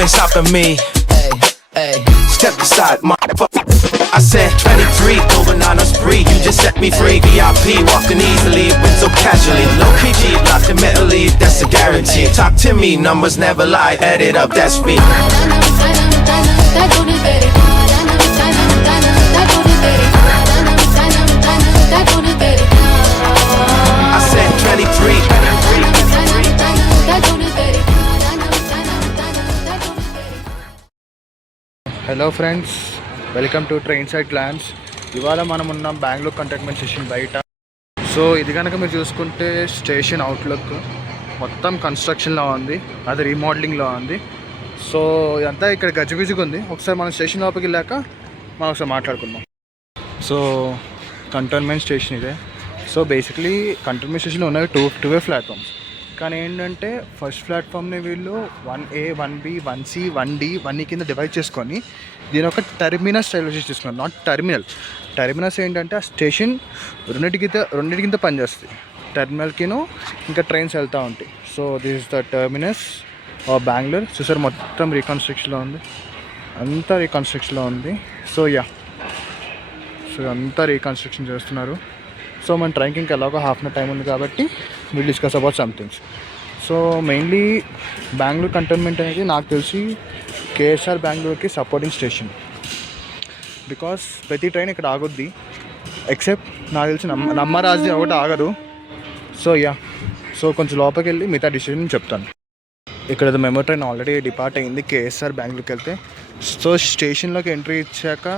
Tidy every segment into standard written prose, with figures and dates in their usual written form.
ain't stopping me. Hey, hey, step aside, motherfucker. I said 23, going on a spree. You just set me free. VIP, walking easily, but so casually. Low PG, locked in mentally, that's a guarantee. Talk to me, numbers never lie. Add it up, that's me. I said 23. Hello friends, welcome to train side glance. ఇవాళ మనం ఉన్నాం Bengaluru containment station బయట. So ఇది కనుక మీరు చూసుకుంటే station outlook మొత్తం కన్స్ట్రక్షన్లో ఉంది, అది రీమోడలింగ్లో ఉంది. సో ఇదంతా ఇక్కడ గజిబిజిగా ఉంది. ఒకసారి మనం స్టేషన్ లోపలికి వెళ్ళాక మనం ఒకసారి మాట్లాడుకుందాం. సో కంటైన్మెంట్ స్టేషన్ ఇదే. సో బేసిక్లీ కంటైన్మెంట్ స్టేషన్లో ఉన్నవి టూ వే ప్లాట్ఫామ్స్. కానీ ఏంటంటే ఫస్ట్ ప్లాట్ఫామ్ని వీళ్ళు 1A 1B 1C 1D 1E కింద డివైడ్ చేసుకొని దీని ఒక టర్మినస్ స్టైల్ వచ్చి తీసుకున్నారు. Not terminal. టర్మినస్ ఏంటంటే ఆ స్టేషన్ రెండింటికింత పనిచేస్తుంది. టర్మినల్కిను ఇంకా ట్రైన్స్ వెళ్తూ ఉంటాయి. So this is the terminus of Bengaluru. చూసారు మొత్తం రీకన్స్ట్రక్షన్లో ఉంది, అంతా రీకన్స్ట్రక్షన్లో ఉంది. సో అంతా రీకన్స్ట్రక్షన్ చేస్తున్నారు. సో మన ట్రైన్కి ఇంకా ఎలాగో హాఫ్ అన్ టైం ఉంది కాబట్టి will discuss about somethings. So mainly Bengaluru cantonment అనేది నాకు తెలిసి కేఎస్ఆర్ బెంగళూరుకి సపోర్టింగ్ స్టేషన్. బికాస్ ప్రతి ట్రైన్ ఇక్కడ ఆగొద్ది, ఎక్సెప్ట్ నాకు తెలిసి నమ్మరాజు ఒకటి ఆగదు. సో కొంచెం లోపలికి వెళ్ళి మిగతా డిసిషన్ చెప్తాను. ఇక్కడ మెమో ట్రైన్ ఆల్రెడీ డిపార్ట్ అయింది కేఎస్ఆర్ బెంగళూరుకి వెళ్తే. సో స్టేషన్లోకి ఎంట్రీ ఇచ్చాక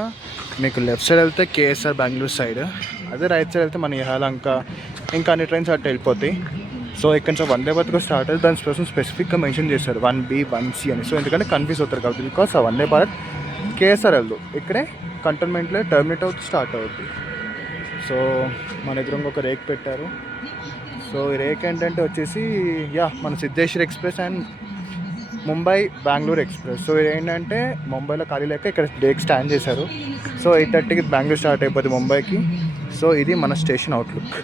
మీకు లెఫ్ట్ సైడ్ వెళ్తే కేఎస్ఆర్ బెంగళూరు సైడ్, అదే రైట్ సైడ్ వెళ్తే మన యలహంక ఇంకా అన్ని ట్రైన్స్ అట్లా వెళ్ళిపోతాయి. సో ఇక్కడ నుంచి వందే భారత్ స్టార్ట్ అయితే దాని కోసం స్పెసిఫిక్గా మెన్షన్ చేశారు 1B 1C అని. సో ఎందుకంటే కన్ఫ్యూజ్ అవుతారు కాబట్టి. బికాస్ ఆ వందే భారత్ కేఎస్ఆర్ వెళ్దు, ఇక్కడే కంటోన్మెంట్లో టర్మినేట్ అవుతూ స్టార్ట్ అవుతుంది. సో మన ఎదురుగా ఒక రేక్ పెట్టారు. సో ఈ రేక్ ఏంటంటే వచ్చేసి మన Siddheshwar express and Mumbai Bengaluru express. So ఏంటంటే ముంబైలో ఖాళీ లేక ఇక్కడ రేక్ స్టాండ్ చేశారు. సో 8:30కి బెంగళూరు స్టార్ట్ అయిపోతుంది ముంబైకి. సో ఇది మన స్టేషన్ అవుట్లుక్.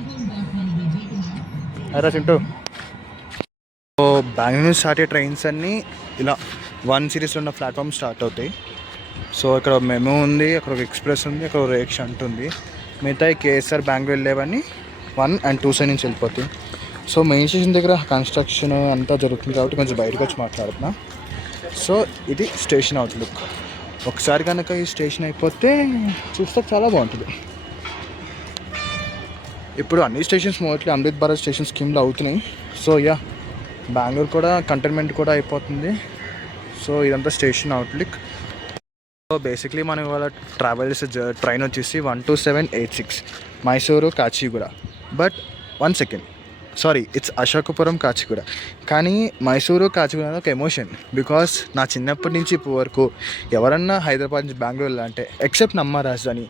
అరా చింటూ. సో బెంగళూరు స్టార్ట్ అయ్యే ట్రైన్స్ అన్నీ ఇలా 1 సిరీస్లో ఉన్న ప్లాట్ఫామ్ స్టార్ట్ అవుతాయి. సో ఇక్కడ మెమో ఉంది, అక్కడ ఒక ఎక్స్ప్రెస్ ఉంది, అక్కడ ఒక రేక్ షంట్ ఉంది. మిగతా కేఎస్ఆర్ బెంగళూరు వెళ్ళేవన్నీ 1 and 2 సైడ్ నుంచి వెళ్ళిపోతాయి. సో మెయిన్ స్టేషన్ దగ్గర కన్స్ట్రక్షన్ అంతా జరుగుతుంది కాబట్టి కొంచెం బయటకు వచ్చి మాట్లాడుతున్నా. సో ఇది స్టేషన్ అవుట్లుక్. ఒకసారి కనుక ఈ స్టేషన్ అయిపోతే చూస్తే చాలా బాగుంటుంది. ఇప్పుడు అన్ని stations mostly Amrit Bharat station స్కీమ్లో అవుతున్నాయి. సో బెంగళూరు కూడా కంటైన్మెంట్ కూడా అయిపోతుంది. సో ఇదంతా స్టేషన్ అవుట్లుక్. సో బేసిక్లీ మనం ఇవాళ ట్రావెల్ చేసే ట్రైన్ వచ్చేసి 12786 Mysuru Kacheguda. But 1 second, sorry, it's Ashokapuram Kacheguda. కానీ మైసూరు కాచిగూడ ఒక ఎమోషన్. బికాస్ నా చిన్నప్పటి నుంచి ఇప్పుడు వరకు ఎవరన్నా హైదరాబాద్ నుంచి బెంగళూరు వెళ్ళాలంటే ఎక్సెప్ట్ నమ్మ రాజధాని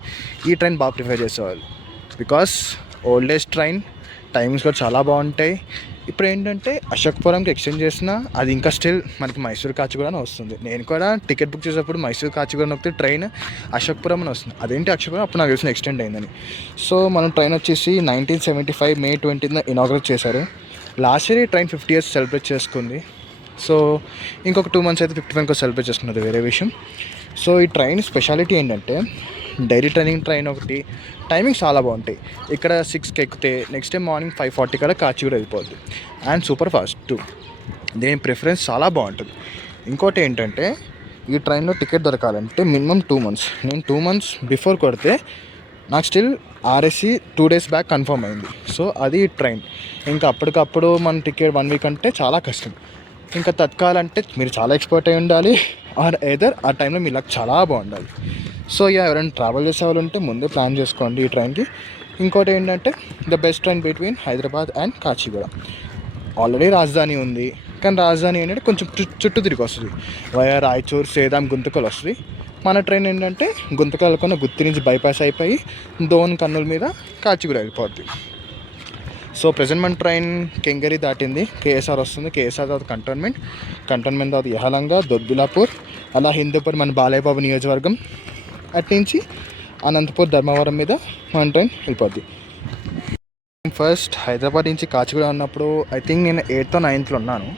ఈ ట్రైన్ బాగా ప్రిఫర్ చేసేవాళ్ళు. బికాస్ ఓల్డెస్ట్ ట్రైన్, టైమింగ్స్ కూడా చాలా బాగుంటాయి. ఇప్పుడు ఏంటంటే అశోకపురంకి ఎక్స్టెండ్ చేసినా అది ఇంకా స్టిల్ మనకి మైసూరు కాచిగూడ వస్తుంది. నేను కూడా టికెట్ బుక్ చేసేటప్పుడు మైసూరు కాచిగూడ నొక్కితే ట్రైన్ అశోకపురం అని వస్తుంది. అదేంటి అశోకపురం, అప్పుడు నాకు తెలిసిన ఎక్స్టెండ్ అయిందని. సో మనం ట్రైన్ వచ్చేసి 1975 May 20th ఇనాగ్రేట్ చేశారు. లాస్ట్ ఇయర్ ఈ ట్రైన్ 50 years సెలబ్రేట్ చేసుకుంది. సో ఇంకొక 2 months అయితే 55 సెలబ్రేట్ చేసుకున్నది వేరే విషయం. సో ఈ ట్రైన్ స్పెషాలిటీ ఏంటంటే డైలీ ట్రైనింగ్ ట్రైన్ ఒకటి, టైమింగ్స్ చాలా బాగుంటాయి. ఇక్కడ 6కి ఎక్కితే నెక్స్ట్ డే మార్నింగ్ 5:40 కల్లా కాచిగూడ వెళ్ళిపోద్ది. And super fast two. దీని ప్రిఫరెన్స్ చాలా బాగుంటుంది. ఇంకోటి ఏంటంటే ఈ ట్రైన్లో టికెట్ దొరకాలంటే మినిమం 2 months. నేను 2 months బిఫోర్ కొడితే నాకు still RSC 2 days back confirm అయింది. సో అది ట్రైన్. ఇంకా అప్పటికప్పుడు మన టికెట్ 1 week అంటే చాలా కష్టం. ఇంకా తత్కాలంటే మీరు చాలా ఎక్స్పర్ట్ అయి ఉండాలి, ఆర్ ఎదర్ ఆ టైంలో మీ లక్ చాలా బాగుండాలి. సో ఎవరైనా ట్రావెల్ చేసే వాళ్ళు ఉంటే ముందే ప్లాన్ చేసుకోండి ఈ ట్రైన్కి. ఇంకోటి ఏంటంటే the best train between Hyderabad and Kacheguda. Already Rajdhani ఉంది, కానీ రాజధాని ఏంటంటే కొంచెం చుట్టూ తిరిగి వస్తుంది. వయా రాయచూర్, సేదాం, గుంతకల్ వస్తుంది. మన ట్రైన్ ఏంటంటే గుంతకల్ కొన్న గుత్తి నుంచి బైపాస్ అయిపోయి దోన్ కర్నూలు మీద కాచిగూడ వెళ్ళిపోద్ది. సో ప్రజెంట్ మన ట్రైన్ కెంగరి దాటింది, కేఎస్ఆర్ వస్తుంది. కేఎస్ఆర్ తర్వాత కంటోన్మెంట్ తర్వాత యలహంక, దొద్బిలాపూర్, అలా హిందూపూర్ మన బాలయ్యబాబు నియోజకవర్గం, అట్నుంచి అనంతపూర్ ధర్మవరం మీద మన ట్రైన్ వెళ్ళిపోద్ది. ఫస్ట్ హైదరాబాద్ నుంచి కాచిగూడ ఉన్నప్పుడు ఐ థింక్ నేను 8th or 9th ఉన్నాను.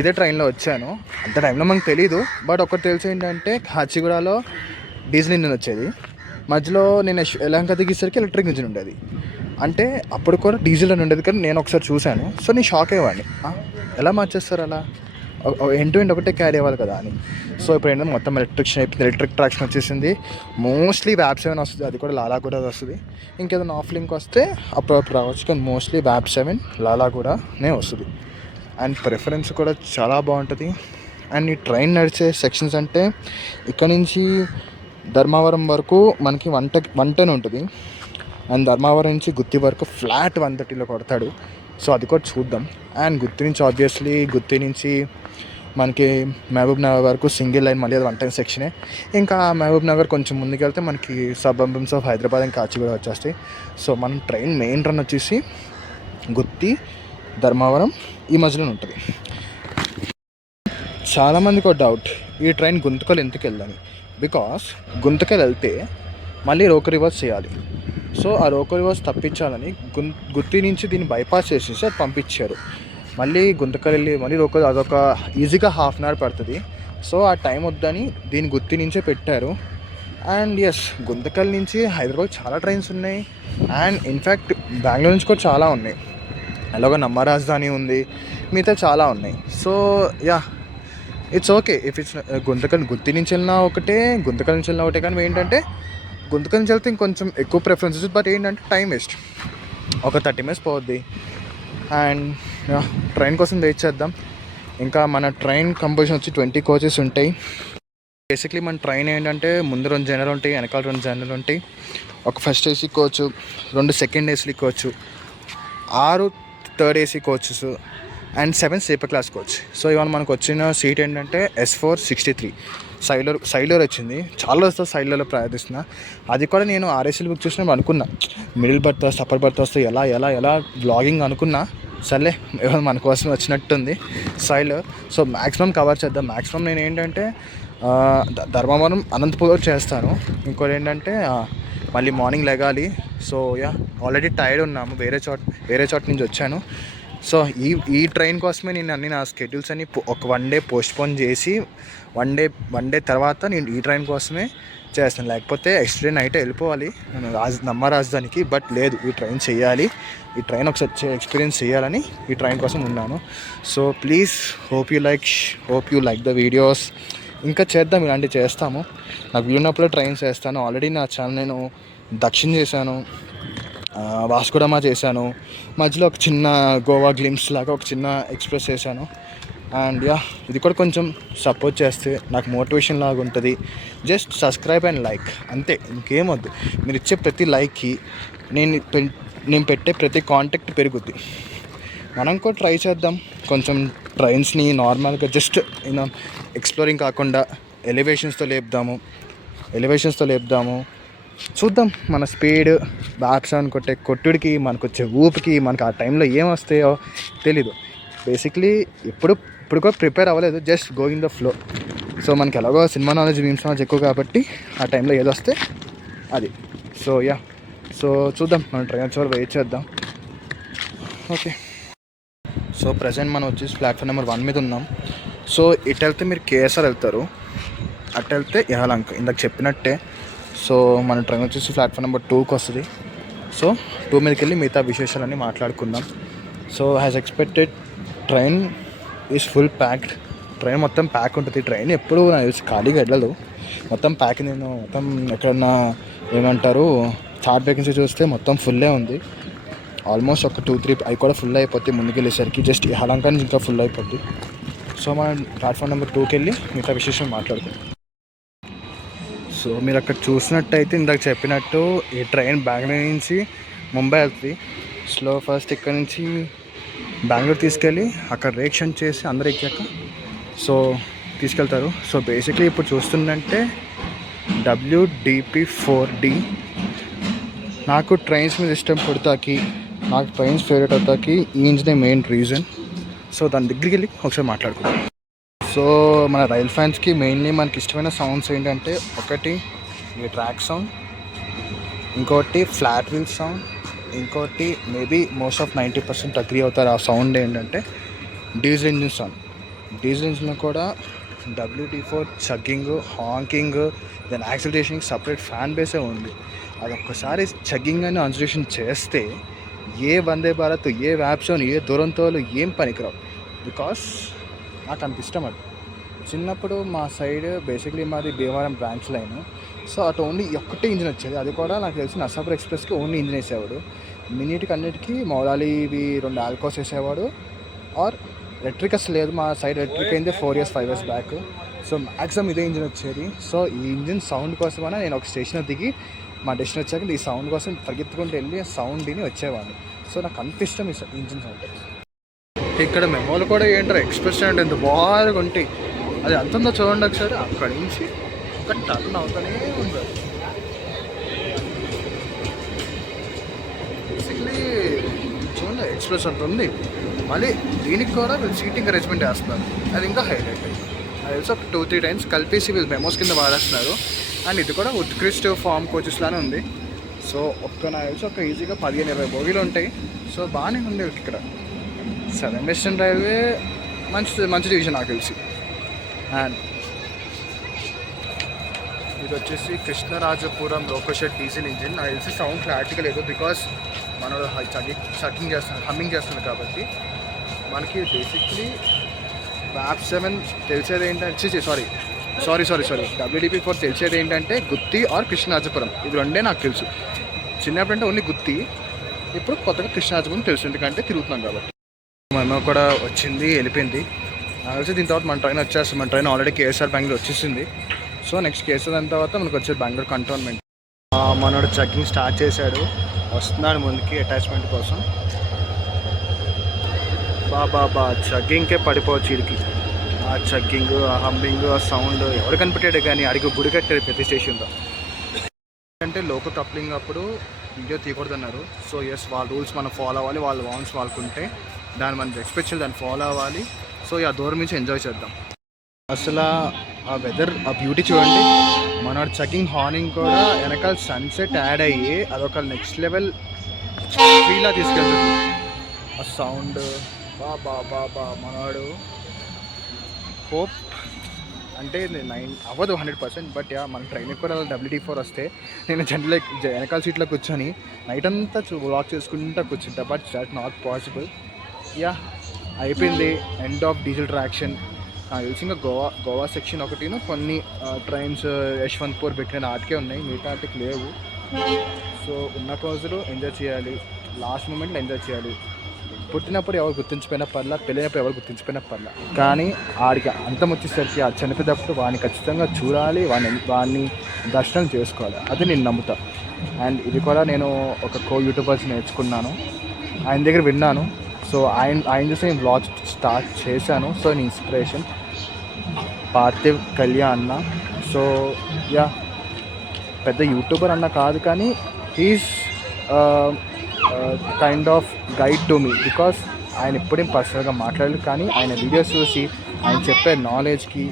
ఇదే ట్రైన్లో వచ్చాను. అంత టైంలో మనకు తెలీదు. బట్ ఒకటి తెలిసి ఏంటంటే కాచిగూడలో డీజిల్ ఇంజిన్ వచ్చేది, మధ్యలో నేను యలహంక దిగేసరికి ఎలక్ట్రిక్ ఇంజిన్ ఉండేది. అంటే అప్పుడు కూడా డీజిల్ అని ఉండేది, కానీ నేను ఒకసారి చూశాను. సో నేను షాక్ అయ్యేవాడిని, ఎలా మార్చేస్తారు అలా, ఎండ్ టు ఎండ్ ఒకటే క్యారీ అవ్వాలి కదా అని. సో ఇప్పుడు ఏంటంటే మొత్తం ఎలక్ట్రిక్షన్ అయిపోయింది, ఎలక్ట్రిక్ ట్రాక్షన్ వచ్చేసింది. మోస్ట్లీ వ్యాప్ 7 వస్తుంది, అది కూడా లాలాగూడ వస్తుంది. ఇంకేదైనా ఆఫ్ లింక్ వస్తే అప్పుడప్పుడు రావచ్చు, కానీ మోస్ట్లీ వ్యాప్ 7 లాలాగూడనే వస్తుంది. అండ్ ప్రిఫరెన్స్ కూడా చాలా బాగుంటుంది. అండ్ ఈ ట్రైన్ నడిచే సెక్షన్స్ అంటే ఇక్కడ నుంచి ధర్మవరం వరకు మనకి 110 ఉంటుంది. అండ్ ధర్మవరం నుంచి గుత్తి వరకు ఫ్లాట్ 130లో కొడతాడు. సో అది కూడా చూద్దాం. అండ్ గుత్తి నుంచి ఆబ్వియస్లీ గుత్తి నుంచి మనకి మహబూబ్ నగర్ వరకు సింగిల్ లైన్, మళ్ళీ అది 110 సెక్షనే. ఇంకా మహబూబ్ నగర్ కొంచెం ముందుకెళ్తే మనకి సబర్బన్స్ ఆఫ్ హైదరాబాద్ ఇంకా కాచిగూడ వచ్చేస్తాయి. సో మన ట్రైన్ మెయిన్ రన్ వచ్చేసి గుత్తి, ధర్మవరం ఈ మధ్యలో ఉంటుంది. చాలామందికి ఒక డౌట్, ఈ ట్రైన్ గుంతకల్ ఎందుకు వెళ్ళాలి? బికాస్ గుంతకల్ వెళ్తే మళ్ళీ రోకో రివర్స్ చేయాలి. సో ఆ రోకో రివర్స్ తప్పించాలని గుత్తి నుంచి దీన్ని బైపాస్ చేసేసి అది పంపించారు. మళ్ళీ గుంతకల్ వెళ్ళి మళ్ళీ రోకో, అదొక ఈజీగా ½ అవర్ పడుతుంది. సో ఆ టైం వద్దని దీన్ని గుత్తి నుంచే పెట్టారు. అండ్ ఎస్, గుంతకల్ నుంచి హైదరాబాద్ చాలా ట్రైన్స్ ఉన్నాయి. అండ్ ఇన్ఫ్యాక్ట్ బెంగళూరు నుంచి కూడా చాలా ఉన్నాయి. అలాగే నమ్మ రాజధాని ఉంది, మిగతా చాలా ఉన్నాయి. So yeah, it's okay if it's Gooty నుంచి వెళ్ళినా ఒకటే, గుంతకల్ నుంచి వెళ్ళినా ఒకటే. కానీ ఏంటంటే గుంతకల్ నుంచి వెళ్తే ఇంకొంచెం ఎక్కువ ప్రిఫరెన్స్. బట్ ఏంటంటే టైం వేస్ట్, ఒక 30 minutes పోద్ది. అండ్ ట్రైన్ కోసం వెయిట్ చేద్దాం. ఇంకా మన ట్రైన్ కంపోజిషన్ వచ్చి 20 coaches ఉంటాయి. బేసిక్లీ మన ట్రైన్ ఏంటంటే ముందు 2 జనరల్ ఉంటాయి, వెనకాల 2 జనరల్ ఉంటాయి. ఒక first AC coach, 2 second AC coach, 6 third AC coaches and 7 sleeper class coach. So ఇవాళ మనకు వచ్చిన సీట్ ఏంటంటే S463 సైడ్లో వచ్చింది. చాలా వస్తుంది సైడ్లలో ప్రయత్నిస్తున్నా. అది కూడా నేను ఆర్ఎస్ఎల్ బుక్ చేసినప్పుడు అనుకున్నా మిడిల్ బర్త్ వస్తే, అప్పర్ బర్త్ వస్తే ఎలా ఎలా ఎలా వ్లాగింగ్ అనుకున్నా. సర్లే మన కోసం వచ్చినట్టుంది సైడ్లో. సో మ్యాక్సిమం కవర్ చేద్దాం. మ్యాక్సిమం నేను ఏంటంటే ధర్మవరం అనంతపూర్ చేస్తాను. ఇంకోటి ఏంటంటే మళ్ళీ మార్నింగ్ లెగాలి. సో యా, ఆల్రెడీ టైర్డ్ ఉన్నాము, వేరే చోట నుంచి వచ్చాను. సో ఈ ట్రైన్ కోసమే నేను అన్ని నా స్కెడ్యూల్స్ అన్ని ఒక 1 day పోస్ట్పోన్ చేసి వన్ డే తర్వాత నేను ఈ ట్రైన్ కోసమే చేస్తాను. లేకపోతే ఎక్స్ట్రా నైట్ వెళ్ళిపోవాలి నేను నమ్మ రాజధానికి. బట్ లేదు, ఈ ట్రైన్ చేయాలి, ఈ ట్రైన్ ఒకసారి ఎక్స్పీరియన్స్ చేయాలని ఈ ట్రైన్ కోసం ఉన్నాను. So please hope you like the videos. ఇంకా చేద్దాం, ఇలాంటివి చేస్తాము. నాకు వీలున్నప్పుడే ట్రైన్స్ చేస్తాను. ఆల్రెడీ నా ఛానల్ నేను దక్షిణ చేశాను, వాస్కోడమా చేశాను, మధ్యలో ఒక చిన్న గోవా గ్లిమ్స్ లాగా ఒక చిన్న ఎక్స్ప్రెస్ చేశాను. అండ్ యా, ఇది కూడా కొంచెం సపోర్ట్ చేస్తే నాకు మోటివేషన్ లాగా ఉంటుంది. జస్ట్ సబ్స్క్రైబ్ అండ్ లైక్, అంతే, ఇంకేమొద్దు. మీరు ఇచ్చే ప్రతి లైక్కి నేను పెట్టే ప్రతి కాంటాక్ట్ పెరుగుద్ది. మనం కూడా ట్రై చేద్దాం కొంచెం ట్రైన్స్ని నార్మల్గా జస్ట్ ఎక్స్ప్లోరింగ్ కాకుండా ఎలివేషన్స్తో లేపుదాము. చూద్దాం మన స్పీడ్ బ్యాక్స్ అని కొట్టుడికి మనకు వచ్చే ఊపికి మనకు ఆ టైంలో ఏమొస్తాయో తెలీదు. బేసిక్లీ ఇప్పుడు కూడా ప్రిపేర్ అవ్వలేదు, just going the flow. So మనకి ఎలాగో సినిమా నాలెడ్జ్, మీమ్స్ నాలెడ్జ్ ఎక్కువ కాబట్టి ఆ టైంలో ఏదొస్తే అది. సో యా, సో చూద్దాం, మనం ట్రైన్ వచ్చే వెయిట్ చేద్దాం. ఓకే, సో ప్రజెంట్ మనం వచ్చేసి ప్లాట్ఫామ్ నెంబర్ 1 మీద ఉన్నాం. సో ఇటు వెళ్తే మీరు కేఎస్ఆర్ వెళ్తారు, అటు వెళ్తే యలహంక ఇందాక చెప్పినట్టే. సో మన ట్రైన్ వచ్చేసి ప్లాట్ఫామ్ నెంబర్ 2కి వస్తుంది. సో 2 మీదకి వెళ్ళి మిగతా విశేషాలన్నీ మాట్లాడుకుందాం. So as expected train is full packed. Train మొత్తం ప్యాక్ ఉంటుంది. ట్రైన్ ఎప్పుడు ఖాళీగా వెళ్ళదు, మొత్తం ప్యాక్. నేను మొత్తం ఎక్కడన్నా ఏమంటారు థర్డ్ వేకెన్సీ చూస్తే మొత్తం ఫుల్లే ఉంది. ఆల్మోస్ట్ ఒక 2-3 అవి కూడా ఫుల్ అయిపోతాయి ముందుకు వెళ్ళేసరికి. జస్ట్ యలహంక నుంచి ఇంకా ఫుల్ అయిపోద్ది. సో మనం ప్లాట్ఫామ్ నెంబర్ 2కి వెళ్ళి మిగతా విశేషం మాట్లాడుకుందాం. సో మీరు అక్కడ చూసినట్టయితే ఇందాక చెప్పినట్టు ఈ ట్రైన్ బెంగళూరు నుంచి ముంబై వెళ్తుంది. ఫస్ట్ ఇక్కడ నుంచి బెంగళూరు తీసుకెళ్ళి అక్కడ రియాక్షన్ చేసి అందరూ ఎక్కాక సో తీసుకెళ్తారు. సో బేసిక్లీ ఇప్పుడు చూస్తుందంటే WDP4D. నాకు ట్రైన్స్ మీద ఇష్టం పడతాకి, నాకు ట్రైన్స్ ఫేవరెట్ అవుతాకి ఈ ఇంజినే మెయిన్ రీజన్. సో దాని దగ్గరికి వెళ్ళి ఒకసారి మాట్లాడుకుందాం. సో మన రైల్ ఫ్యాన్స్కి మెయిన్లీ మనకి ఇష్టమైన సౌండ్స్ ఏంటంటే, ఒకటి ఈ ట్రాక్ సౌండ్, ఇంకోటి ఫ్లాట్ వీల్ సౌండ్, ఇంకోటి మేబీ మోస్ట్ ఆఫ్ 90% అగ్రీ అవుతారు ఆ సౌండ్ ఏంటంటే డీజిల్ ఇంజిన్ సౌండ్. డీజిల్ ఇంజిన్లో కూడా WD-4 చగ్గింగ్, హాంకింగ్, దాని యాక్సిలరేషన్కి సపరేట్ ఫ్యాన్ బేసే ఉంది. అది ఒక్కసారి చగ్గింగ్ అని అన్సలేషన్ చేస్తే ఏ వందే భారత్, ఏ వ్యాప్సోన్, ఏ దురంతోలు ఏం పనికిరావు. బికాస్ నాకు అంత ఇష్టం అది. చిన్నప్పుడు మా సైడ్ బేసిక్లీ మాది భీమవరం బ్రాంచ్ లైన్. సో అటు ఓన్లీ ఒక్కటే ఇంజిన్ వచ్చేది. అది కూడా నాకు తెలిసి నర్సాపూర్ ఎక్స్ప్రెస్కి ఓన్లీ ఇంజిన్ వేసేవాడు. మిన్నిటికి అన్నిటికీ మౌలాలి ఇవి 2 ఆల్కోస్ వేసేవాడు. ఆర్ ఎలక్ట్రికస్ లేదు మా సైడ్. ఎలక్ట్రిక్ అయింది 4 years 5 years back. So maximum ఇదే ఇంజిన్ వచ్చేది. సో ఈ ఇంజిన్ సౌండ్ కోసమైనా నేను ఒక స్టేషన్ దిగి మా డెస్టినేషన్ వచ్చాక ఈ సౌండ్ కోసం పరిగెత్తుకుంటూ వెళ్ళి సౌండ్ విని వచ్చేవాడిని. సో నాకు అంత ఇష్టం ఈ ఇంజిన్ సౌండ్. ఇక్కడ మెమోలు కూడా ఏంటారు ఎక్స్ప్రెస్ అంటే ఎంత బాగా ఉంటాయి. అది అంత ఉందో చూడండి ఒకసారి. అక్కడి నుంచి ఒక టర్న్ అవుతానే ఉంటుంది. బేసిక్లీ చూడండి ఎక్స్ప్రెస్ అంత ఉంది. మళ్ళీ దీనికి కూడా వీళ్ళు సీటింగ్ అరేంజ్మెంట్ వేస్తున్నారు. అది ఇంకా హైలైట్. అది తెలిసి ఒక 2-3 times కలిపేసి వీళ్ళు మెమోస్ కింద వాడేస్తున్నారు. అండ్ ఇది కూడా ఉత్కృష్ట ఫామ్ కోచెస్ లానే ఉంది. సో నాకు తెలిసి ఒక ఈజీగా 15-20 బోగీలు ఉంటాయి. సో బాగానే ఉంది ఇక్కడ. సదర్న్ వెస్టర్న్ రైల్వే మంచి డివిజన్ నాకు తెలిసి. అండ్ ఇది వచ్చేసి కృష్ణరాజపురం లోకోషెడ్ డీజిల్ ఇంజిన్. నాకు తెలిసి సౌండ్ క్లారిటీగా లేదు బికాస్ మనోడు హమ్మింగ్ చేస్తున్నాడు కాబట్టి. మనకి బేసిక్లీ వ్యాప్ 7 తెలిసేది ఏంటంటే సారీ WD-4 తెలిసేది ఏంటంటే గుత్తి ఆర్ కృష్ణరాజపురం. ఇది రెండే నాకు తెలుసు. చిన్నప్పుడు అంటే ఓన్లీ గుత్తి, ఇప్పుడు కొత్తగా కృష్ణరాజపురం తెలుసు ఎందుకంటే తిరుగుతున్నాం కాబట్టి. మన కూడా వచ్చింది వెళ్ళిపోయింది. నాకు తెలిసి దీని తర్వాత మన ట్రైన్ వచ్చేస్తుంది. మన ట్రైన్ ఆల్రెడీ KSR బెంగళూరు వచ్చేసింది. సో నెక్స్ట్ KSR దాని తర్వాత మనకు వచ్చేది బెంగళూరు కంటోన్మెంట్. మనోడు చెక్కింగ్ స్టార్ట్ చేశాడు. వస్తున్నాడు ముందుకి అటాచ్మెంట్ కోసం. బాబా చెక్కింగ్కే పడిపోవచ్చు వీడికి. ఆ చెక్కింగ్, ఆ హంబింగ్, ఆ సౌండ్ ఎవరు కనిపెట్టాడు కానీ అడిగి గుడి కట్టాడు ప్రతి స్టేషన్లో. అంటే లోకల్ కప్లింగ్ అప్పుడు వీడియో తీయకూడదన్నారు. సో వాళ్ళ రూల్స్ మనం ఫాలో అవ్వాలి. వాళ్ళ వాన్స్ వాళ్ళకుంటే దాన్ని మనం రెస్పెక్ట్ చేయాలి, దాన్ని ఫాలో అవ్వాలి. సో ఆ దూరం నుంచి ఎంజాయ్ చేద్దాం. అసలు ఆ వెదర్, ఆ బ్యూటీ చూడండి. మన చెకింగ్ హార్నింగ్ కూడా వెనకాల సన్సెట్ యాడ్ అయ్యి అదొక నెక్స్ట్ లెవెల్ ఫీల్లా తీసుకెళ్తుంది. ఆ సౌండ్ బాబా మనవాడు హోప్ అంటే 9 అవ్వదు 100%. బట్ మన ట్రైన్కి కూడా WD-4 వస్తే నేను జనరల్ వెనకాల సీట్లో కూర్చొని నైట్ అంతా వాక్ చేసుకుంటూ కూర్చుంటా. But that not possible. అయిపోయింది ఎండ్ ఆఫ్ డీజిల్ ట్రాక్షన్. నాకు తెలిసి ఇంకా గోవా సెక్షన్ ఒకటిను కొన్ని ట్రైన్స్ యశ్వంత్పూర్ బెక్కిన ఆటకే ఉన్నాయి, మిగతా ఆటకి లేవు. సో ఉన్న రోజులు ఎంజాయ్ చేయాలి, లాస్ట్ మూమెంట్లో ఎంజాయ్ చేయాలి. పుట్టినప్పుడు ఎవరు గుర్తించిపోయినా పర్లా, పెళ్ళైనప్పుడు ఎవరు గుర్తించిపోయినా పర్లా, కానీ ఆడికి అంతం వచ్చేసరికి ఆ చనిపోయేటప్పుడు వాడిని ఖచ్చితంగా చూడాలి, వాడిని దర్శనం చేసుకోవాలి. అది నేను నమ్ముతా. అండ్ ఇది కూడా నేను ఒక యూట్యూబర్స్ నేర్చుకున్నాను, ఆయన దగ్గర విన్నాను. సో ఆయన చూసి నేను బ్లాగ్ స్టార్ట్ చేశాను. సో నేను ఇన్స్పిరేషన్ పార్థివ్ కళ్యాణ్ అన్న. సో పెద్ద యూట్యూబర్ అన్న కాదు, కానీ he's kind of guide to me. Because ఆయన ఎప్పుడేం పర్సనల్గా మాట్లాడలేదు, కానీ ఆయన వీడియోస్ చూసి ఆయన చెప్పే నాలెడ్జ్కి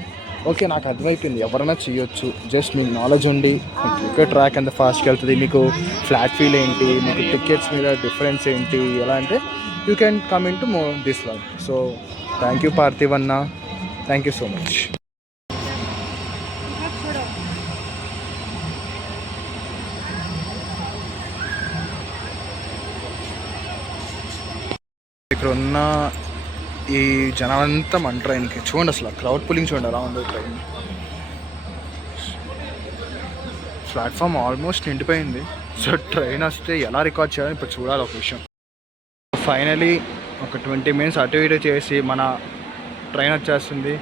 ఓకే నాకు అర్థమైపోయింది ఎవరైనా చేయొచ్చు. జస్ట్ మీకు నాలెడ్జ్ ఉండి మీకు ట్రాక్ ఎంత ఫాస్ట్గా వెళ్తుంది, మీకు ఫ్లాట్ ఫీల్ ఏంటి, మీకు టికెట్స్ మీద డిఫరెన్స్ ఏంటి, ఎలా అంటే you can come in to this one. So thank you Parthiv అన్న, థ్యాంక్ యూ సో మచ్. ఇక్కడ ఉన్న ఈ జనాలంతా మన ట్రైన్కి చూడండి, అసలు క్రౌడ్ పుల్లింగ్ చూడండి అలా ఉంది. ట్రైన్ ప్లాట్ఫామ్ ఆల్మోస్ట్ నిండిపోయింది. సో ట్రైన్ వస్తే ఎలా రికార్డ్ చేయాలని ఇప్పుడు చూడాలి ఒక విషయం. ఫైనలీ ఒక 20 minutes అటు ఇటు చేసి మన ట్రైన్ వచ్చేస్తుంది.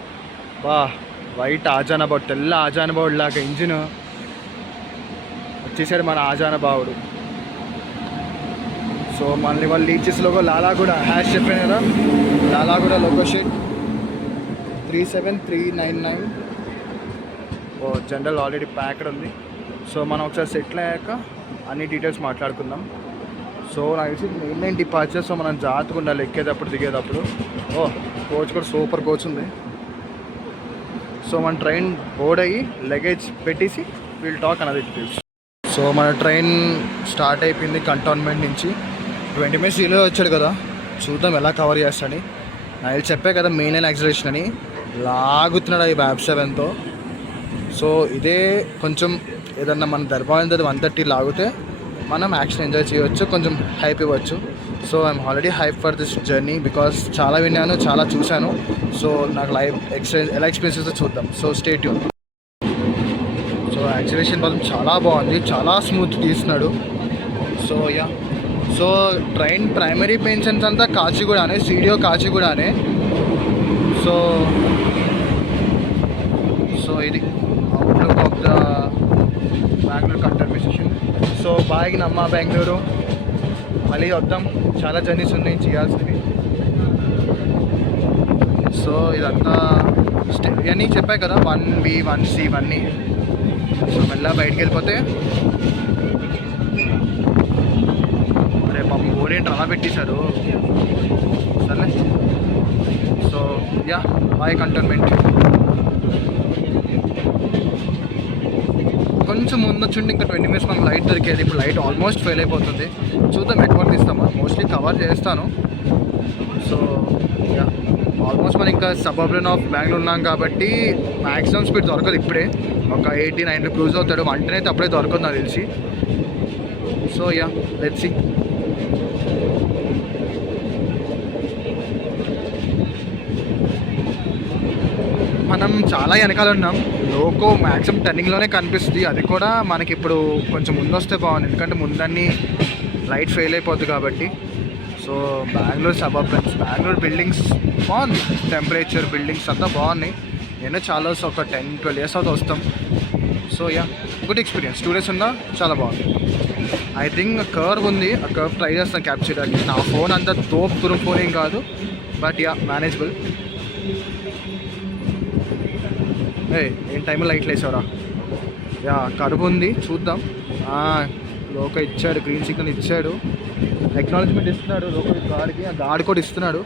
వైట్ ఆజానబావుడు, తెల్ల ఆజానబావుడు లాగా ఇంజిన్ వచ్చేసాడు మన ఆజానబావుడు. సో మనల్ని వాళ్ళు లీడ్ చేసే లోగో లాలాగూడ హ్యాష్ చెప్పాను కదా, Lalaguda loco shed 37399. General already packed ఉంది. సో మనం ఒకసారి సెటిల్ అయ్యాక అన్ని డీటెయిల్స్ మాట్లాడుకుందాం. సో నాకు తెలిసి మెయిన్ డిపార్చర్. సో మనం జాగ్రత్తగా ఉండాలి ఎక్కేటప్పుడు దిగేటప్పుడు. కోచ్ కూడా సూపర్ కోచ్ ఉంది. సో మన ట్రైన్ బోర్డ్ అయ్యి లగేజ్ పెట్టేసి వీల్ టాక్ అనేది డీటెయిల్స్. సో మన ట్రైన్ స్టార్ట్ అయిపోయింది కంటోన్మెంట్ నుంచి. 20 minutes ఇలా వచ్చాడు కదా, చూద్దాం ఎలా కవర్ చేస్తాడని. ఆయన చెప్పే కదా మెయిన్ లైన్ యాక్సిలరేషన్ అని, లాగుతున్నాడు ఈ బ్యాబ్ 7తో. సో ఇదే కొంచెం ఏదన్నా మన దర్బాయింది 130 లాగితే మనం యాక్షన్ ఎంజాయ్ చేయవచ్చు, కొంచెం హైప్ ఇవ్వచ్చు. So I'm already hype for this journey because చాలా విన్నాను, చాలా చూశాను. సో నాకు లైవ్ ఎలా ఎక్స్పీరియన్స్ చూద్దాం. So stay tune. So acceleration మాత్రం చాలా బాగుంది, చాలా స్మూత్ తీస్తున్నాడు. So yeah, so train primary pensions అంతా కాచిగూడనే, స్టూడియో కాచిగూడనే. సో సో ఇది outlook of the Bengaluru cantonment station. So బాగా నమ్మ బెంగళూరు, మళ్ళీ వద్దాం, చాలా జర్నీస్ ఉన్నాయి చేయాల్సినవి. సో ఇదంతా ఇవన్నీ చెప్పాయి కదా, 1B 1C ఇవన్నీ. సో మెల్లగా బయటికి వెళ్ళిపోతే, అరే పాపం ఓడేంటి అలా పెట్టేశారు, సర్లే. So yeah, bye cantonment. కొంచెం ముందు వచ్చుంటే ఇంకా 20 minutes మనకు లైట్ దొరికేది. ఇప్పుడు లైట్ ఆల్మోస్ట్ ఫెయిల్ అయిపోతుంది. చూద్దాం ఎక్కడ తీస్తామా, మోస్ట్లీ కవర్ చేస్తాను. సో యా, ఆల్మోస్ట్ మనం ఇంకా సబర్బన్ ఆఫ్ బెంగళూరు ఉన్నాం కాబట్టి మ్యాక్సిమం స్పీడ్ దొరకదు ఇప్పుడే. ఒక 80-90 క్రూజ్ అవుతాడు, వంటనే అయితే అప్పుడే దొరకదు నాకు తెలిసి. So yeah, let's see. మనం చాలా వెనకాల ఉన్నాం, లోకో మ్యాక్సిమం టర్నింగ్లోనే కనిపిస్తుంది. అది కూడా మనకి ఇప్పుడు కొంచెం ముందు వస్తే బాగుంది, ఎందుకంటే ముందన్నీ లైట్ ఫెయిల్ అయిపోద్ది కాబట్టి. సో బెంగళూరు సబర్బన్స్, బెంగళూరు బిల్డింగ్స్ బాగుంది, టెంపరేచర్ బిల్డింగ్స్ అంతా బాగున్నాయి. నేను చాలా ఒక 10-12 years అవుతా వస్తాం. So yeah, good experience. 2 days ఉన్నా చాలా బాగుంది. ఐ థింక్ కర్వ్ ఉంది, ఆ కర్వ్ ట్రై చేస్తాను క్యాప్చర్ చేయడానికి. నా ఫోన్ అంతా తోపు తురుం ఫోన్ ఏం కాదు, బట్ యా మేనేజబుల్. ఏం టైంలో లైట్లు వేసావురా. యా, కరువు ఉంది, చూద్దాం. లోక ఇచ్చాడు, గ్రీన్ సిగ్నల్ ఇచ్చాడు, ఎక్నాలజ్మెంట్ ఇస్తున్నాడు లోక గాడికి. ఆ గాడి కూడా ఇస్తున్నాడు.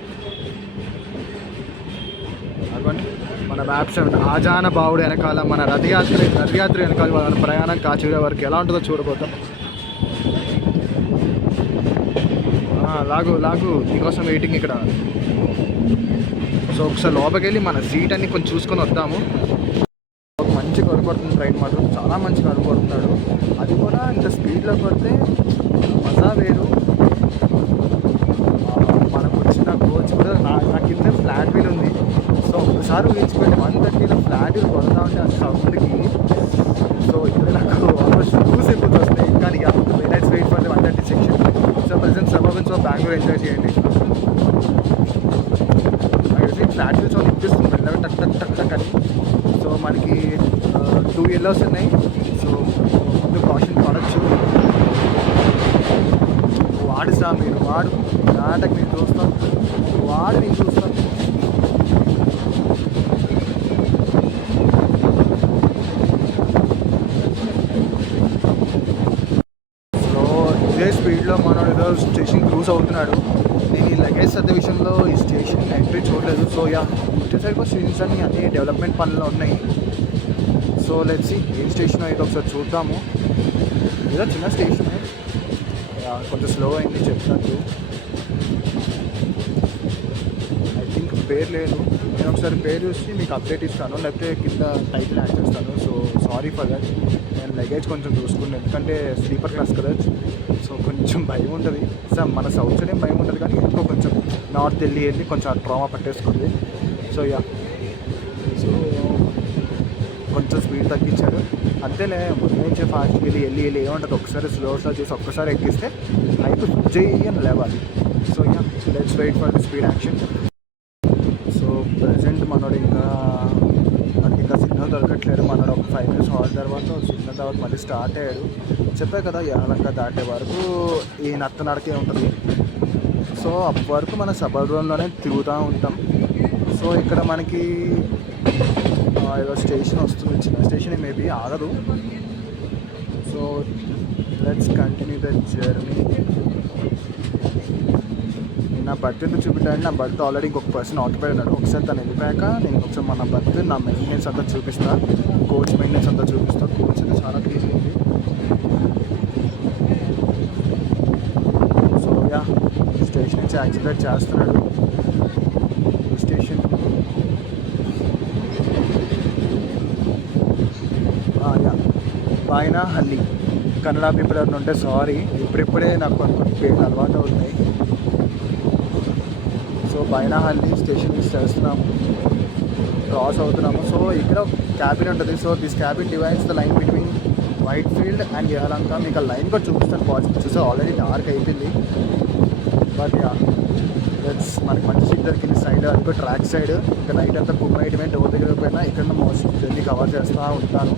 అటువంటి మన మ్యాప్ 7 ఆజాన బావుడు వెనకాల మన రథయాత్ర వెనకాల మన ప్రయాణం కాచిగూడ వరకు ఎలా ఉంటుందో చూడబోతాం. లాగు నీకోసం వెయిటింగ్ ఇక్కడ. సో ఒకసారి లోపలికి వెళ్ళి మన సీట్ అన్ని కొంచెం చూసుకొని వద్దాము. మంచిగా కనపడుతుంది ట్రైన్ మాత్రం, చాలా మంచిగా కనపడుతున్నాడు. అది కూడా ఇంత స్పీడ్లో కొడితే మజా వేరు. మనకు వచ్చిన కోచ్ కూడా నా కింద ఫ్లాట్ వీల్ ఉంది. సో ఒకసారి ఊహించుకోండి, 130లో ఫ్లాట్ వీల్ కొడతా ఉంటే ఆ సౌండ్కి. సో ఇక్కడ నాకు ఆల్మోస్ట్ 2 seconds వస్తాయి. కానీ let's wait for the 130 section. So present suburbans of Bengaluru enjoy చేయండి. ఫ్లాట్ వీల్స్ వాళ్ళు ఇప్పిస్తుంది మెల్లగా టక్ టక్ టక్ టక్ అని. సో మనకి 2 yellows ఉన్నాయి. సో ముందు కాషన్ పడచ్చు. వాడుసా మీరు, వాడు నాటకు నేను చూస్తాను, వాడు నేను చూస్తాను. సో ఇదే స్పీడ్లో మనం ఏదో స్టేషన్ క్రూజ్ అవుతున్నాడు. నేను ఈ లగేజ్ సర్ద విషయంలో ఈ స్టేషన్ ఎంట్రీ చూడలేదు. సో యా, ఇటు సైడ్ కూడా స్టేషన్స్ అన్ని డెవలప్మెంట్ పనులు ఉన్నాయి. సో లెట్స్ సీ ఏం స్టేషన్ అయితే ఒకసారి చూద్దాము. ఏదో చిన్న స్టేషన్, కొంచెం స్లో అయింది చెప్తాను. ఐ థింక్ పేరు లేదు, నేను ఒకసారి పేరు చూసి మీకు అప్డేట్ ఇస్తాను, లేకపోతే కింద టైటిల్ యాడ్ చేస్తాను. So sorry for that. నేను లగేజ్ కొంచెం చూసుకున్నాను, ఎందుకంటే స్లీపర్ క్లాస్ కదా. సో కొంచెం భయం ఉంటుంది. సార్ మన సౌత్ సైడ్ ఏం భయం ఉంటుంది, కానీ ఎక్కువ కొంచెం నార్త్ వెళ్ళి కొంచెం ట్రామా పట్టేసుకుంది. సో యా, సో కొంచెం స్పీడ్ తగ్గించాడు అంతేలే. ముందు నుంచే ఫాస్ట్ వెళ్ళి ఏమంటుంది, ఒకసారి స్లో చేసి ఒక్కసారి ఎక్కిస్తే లైఫ్ జైన్ లేవాలి. So yeah, let's wait for the speed action. So present మనోడు ఇంకా సిగ్నల్ దొరకట్లేదు. మనోడు ఒక 5 minutes హాల్ తర్వాత సిగ్నల్ తర్వాత మళ్ళీ స్టార్ట్ అయ్యాడు. చెప్పా కదా, యాలంక దాటే వరకు ఈ నడకే ఉంటుంది. సో అప్పటి వరకు మన సబర్బన్లోనే తిరుగుతూ ఉంటాం. సో ఇక్కడ మనకి ఏదో స్టేషన్ వస్తుంది, చిన్న స్టేషన్ మేబీ ఆగదు. So let's continue the journey. నా బర్త్ ఎందుకు చూపించాలంటే, నా బర్త్ ఆల్రెడీ ఇంకొక పర్సన్ ఆక్యుపై ఉన్నాడు. ఒకసారి తను వెళ్ళిపోయాక నేను ఒకసారి మన బర్త్, నా మెయింటెనెన్స్ అంతా చూపిస్తా, కోచ్ మెయింటెనెన్స్ అంతా చూపిస్తా. కోచ్ అయితే చాలా క్లీన్ ఉంది. సో యా, స్టేషన్ నుంచి యాక్సిలరేట్ చేస్తున్నాడు. స్టేషన్ బాయినహల్లి. కన్నడ పీపుల్ ఎవరైనా ఉంటే సారీ, ఇప్పుడిప్పుడే నాకు కొన్ని పేర్లు అలవాటు అవుతున్నాయి. సో బాయినహల్లి స్టేషన్ యూస్ చేస్తున్నాము, క్రాస్ అవుతున్నాము. సో ఇక్కడ క్యాబిన్ ఉంటుంది. So this cabin divides the line between white field and Yelahanka. మీకు ఆ లైన్ కూడా చూపిస్తాను. పాజిటివ్ చూస్తే ఆల్రెడీ డార్క్ అయిపోయింది. బట్ దట్స్ మనకి మంచి సీట్ దొరికింది. సైడ్ అది కూడా ట్రాక్ సైడ్. ఇంకా నైట్ అంతా కుక్ నైట్ డోర్ దగ్గర పోయినా ఇక్కడ మోస్ట్ జర్నీ కవర్ చేస్తూ ఉంటాను.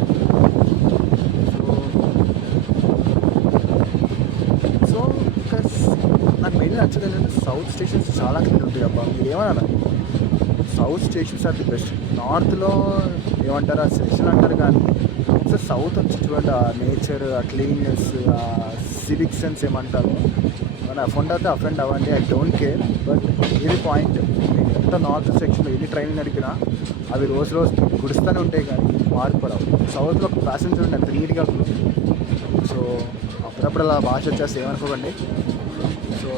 సో ఇంకా నాకు మెయిన్ నచ్చేది ఏంటంటే సౌత్ స్టేషన్స్ చాలా క్లీన్ ఉంటాయి అబ్బా. మీరు ఏమన్నా south stations are the best. నార్త్లో ఏమంటారు ఆ స్టేషన్ అంటారు, కానీ సో సౌత్ వచ్చి చూడండి ఆ నేచర్, ఆ క్లీన్నెస్, ఆ సివిక్ సెన్స్ ఏమంటారు. మన అఫెండ్ అయితే అఫెండ్ అవ్వండి, ఐ డోంట్ కేర్. బట్ ఇది పాయింట్, నేను ఎంత నార్త్ సెక్షన్లో ఎన్ని ట్రైన్ అడిగినా అవి రోజు రోజు గుడిస్తూనే ఉంటాయి కానీ మార్పురావు. సౌత్లో ఒక ప్యాసింజర్ ఉంటే అంత నీట్గా ఉంటుంది. సో అప్పుడప్పుడు అలా భాష వచ్చేస్తే ఏమనుకోకండి. సో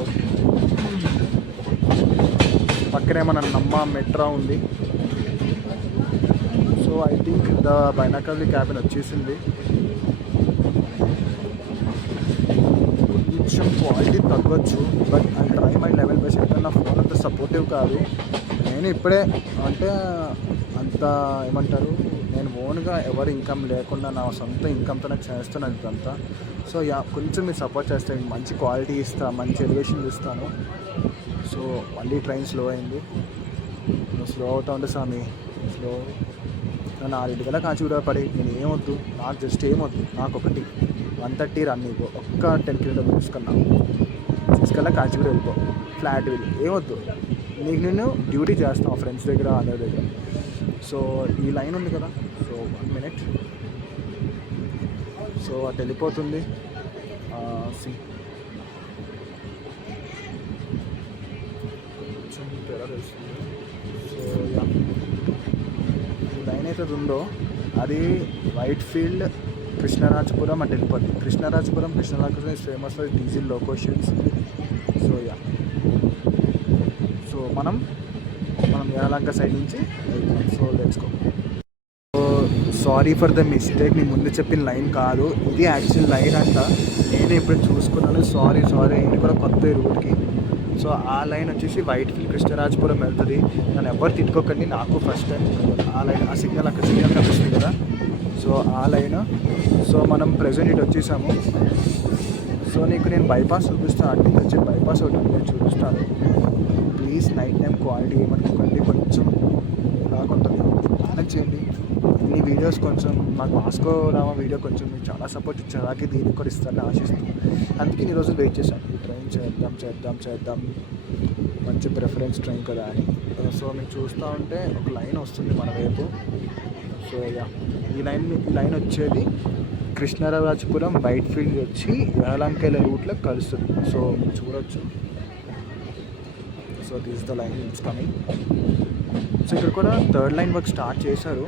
పక్కనే మన నమ్మ మెట్రో ఉంది. సో ఐ థింక్ ద బైనాకల్లి క్యాబిన్ వచ్చేసింది. కొంచెం క్వాలిటీ తగ్గొచ్చు, but I try my level best. అయితే నా ఫోన్ అంత సపోర్టివ్ కాదు. నేను ఇప్పుడే అంటే అంత ఏమంటారు, నేను ఓన్గా ఎవరి ఇన్కమ్ లేకుండా నా సొంత ఇన్కమ్తోనే చేస్తున్నాను ఇదంతా. సో కొంచెం మీరు సపోర్ట్ చేస్తే మంచి క్వాలిటీ ఇస్తాను, మంచి ఎలివేషన్ ఇస్తాను. సో మళ్ళీ ట్రైన్ స్లో అయింది. స్లో అవుతా ఉంటే స్వామి స్లో. నన్ను 6 కాచిగూడ పడి నేను ఏమొద్దు, నాకు జస్ట్ ఏమొద్దు, నాకు ఒకటి 130 రన్ ఇవ్వు, ఒక్క 10 కిలోమీటర్స్ కన్నా 6 కల్లా కాచిగూడ వెళ్ళిపో, ఫ్లాట్ వెళ్ళి ఏమొద్దు, నీకు నేను డ్యూటీ చేస్తాను ఫ్రెండ్స్ దగ్గర అందరి దగ్గర. సో ఈ లైన్ ఉంది కదా, సో 1 మినిట్. సో అటు వెళ్ళిపోతుంది. కొంచెం తేడా తెలుస్తుంది. సో ఈ లైన్ అయితే ఉందో అది వైట్ ఫీల్డ్ కృష్ణరాజపురం అటు వెళ్ళిపోతుంది. Krishnarajapuram is famous for diesel locations. So so మనం యలహంక సైడ్ నుంచి వెళ్తాం. So let's go. So sorry for the mistake, నేను ముందు చెప్పిన లైన్ కాదు ఇది, యాక్చువల్ లైన్ అంట. నేనే ఇప్పుడు చూసుకున్నాను, సారీ ఇది కూడా కొత్త రూట్కి. సో ఆ లైన్ వచ్చేసి వైట్ ఫీల్డ్ కృష్ణరాజపురం వెళ్తుంది. నన్ను ఎవరు తిట్టుకోకండి, నాకు ఫస్ట్ టైం ఆ లైన్, ఆ సిగ్నల్ అక్కడ సిగ్నల్ కనిపిస్తుంది కదా, సో ఆ లైన్. సో మనం ప్రెజెంట్ ఇటు వచ్చేసాము. సో నీకు నేను బైపాస్ చూపిస్తాను, అటు వచ్చి బైపాస్ ఒకటి నేను చూపిస్తాను. ప్లీజ్ నైట్ టైం క్వాలిటీ ఏమనుకోకండి, కొంచెం రాకుంటుంది, మేనేజ్ చేయండి. ఈ వీడియోస్ కొంచెం నాకు మాస్కో రామా వీడియో కొంచెం మీకు చాలా సపోర్ట్ ఇచ్చారు, అలాగే దీనికి కూడా ఇస్తారని ఆశిస్తాను. అందుకే ఈ రోజు వెయిట్ చేశాను, ఈ ట్రైన్ చేద్దాం మంచి ప్రిఫరెన్స్ ట్రైన్ కదా అని. సో మీరు చూస్తూ ఉంటే ఒక లైన్ వస్తుంది మన వైపు. సో ఈ లైన్ వచ్చేది కృష్ణరాజపురం వైట్ ఫీల్డ్ వచ్చి యలహంక రూట్లో కలుస్తుంది. సో మీరు చూడొచ్చు. So this the line it's coming. So ఇక్కడ కూడా థర్డ్ లైన్ వర్క్ స్టార్ట్ చేశారు.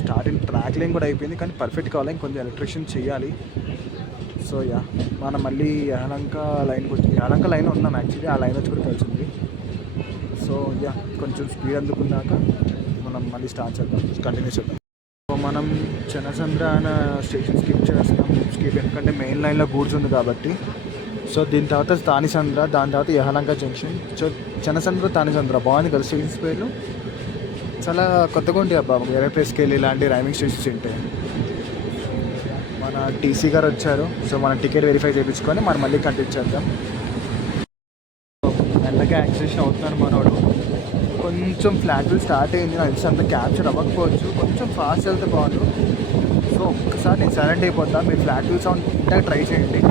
స్టార్టింగ్ ట్రాక్ లైన్ కూడా అయిపోయింది, కానీ పర్ఫెక్ట్ కావాలి, కొంచెం ఎలక్ట్రిషన్ చేయాలి. సో మనం మళ్ళీ యలహంక లైన్ ఉన్నాం యాక్చువల్లీ, ఆ లైన్ వచ్చి కూడా కలిసింది. సో కొంచెం స్పీడ్ అందుకున్నాక మనం మళ్ళీ స్టార్ట్ చేద్దాం, కంటిన్యూ చేద్దాం. సో మనం చెనసంద్ర అనే స్టేషన్ స్కిప్ చేస్తాం, ఎందుకంటే మెయిన్ లైన్లో గూడ్స్ ఉంది కాబట్టి. సో దీని తర్వాత తానిసంద్ర, దాని తర్వాత యలహంక జంక్షన్. సో చెనసంద్ర తానిసంద్ర బాగుంది కదా స్టేషన్స్ పేర్లు, చాలా కొత్తగా ఉంటాయి అబ్బా. వేరే ప్లేస్కి వెళ్ళి ఇలాంటి రైమింగ్ స్టేషన్స్ ఉంటాయి. మన టీసీ గారు వచ్చారు. సో మనం టికెట్ వెరిఫై చేయించుకొని మనం మళ్ళీ కంటిన్యూ చేద్దాం. మెల్లగా యాక్సిలేషన్ అవుతున్నాను మనోడు. కొంచెం ఫ్లాట్ స్టార్ట్ అయింది, నాకు అంత క్యాప్చర్ అవ్వకపోవచ్చు, కొంచెం ఫాస్ట్ వెళ్తే బాగుండు. సో ఒక్కసారి నేను సైలెంట్ అయిపోతాను, మీరు ఫ్లాట్ వీల్ సౌండ్ ఇంటాక ట్రై చేయండి.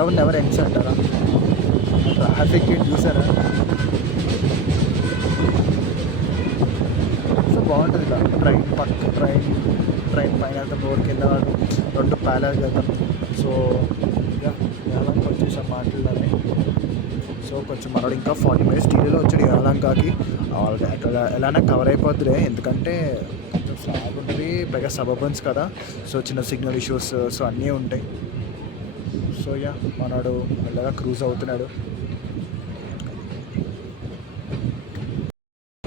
లవ్ నెవర్ ఎండ్స్ అంటారా? ట్రాఫిక్ చూసారా? సో బాగుంటుంది ఇలా ట్రైన్ పైన వెళ్తాం, రోడ్ కింద 2 ప్యాలెస్ వెళ్తాం. సో యాలంక వచ్చేసాం మాట్లాడాలి. సో కొంచెం మనోడు ఇంకా 40 minutes టీవీలో వచ్చాడు యాలంకాకి. అక్కడ ఎలానే కవర్ అయిపోద్దిలే, ఎందుకంటే కొంచెం ఫ్లాగ్ ఉంటుంది, పైగా సబర్బన్స్ కదా, సో చిన్న సిగ్నల్ ఇష్యూస్ సో అన్నీ ఉంటాయి. సో మనోడు మెల్లగా క్రూజ్ అవుతున్నాడు.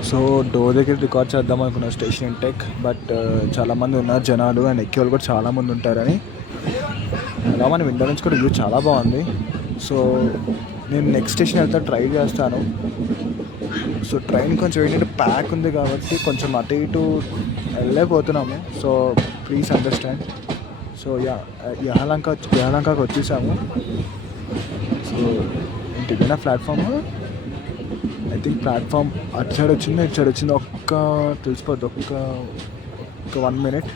సో డోర్ దగ్గర రికార్డ్ చేద్దాం అనుకున్న స్టేషన్ ఇంటెక్, బట్ చాలామంది ఉన్నారు జనాలు, అండ్ ఎక్కే వాళ్ళు కూడా చాలామంది ఉంటారని. అలా మన విండో నుంచి కూడా వ్యూ చాలా బాగుంది. సో నేను నెక్స్ట్ స్టేషన్ వెళ్తా ట్రై చేస్తాను. సో ట్రైన్ కొంచెం ఏంటంటే ప్యాక్ ఉంది కాబట్టి కొంచెం అటు ఇటు వెళ్ళలేకపోతున్నాము. So please understand. సో యహలంకకి వచ్చేసాము. సో దిగిన ప్లాట్ఫామ్, ఐ థింక్ ప్లాట్ఫామ్ అటు సైడ్ వచ్చింది, ఇటు సైడ్ వచ్చింది, తెలిసిపోద్ది ఒక 1 minute.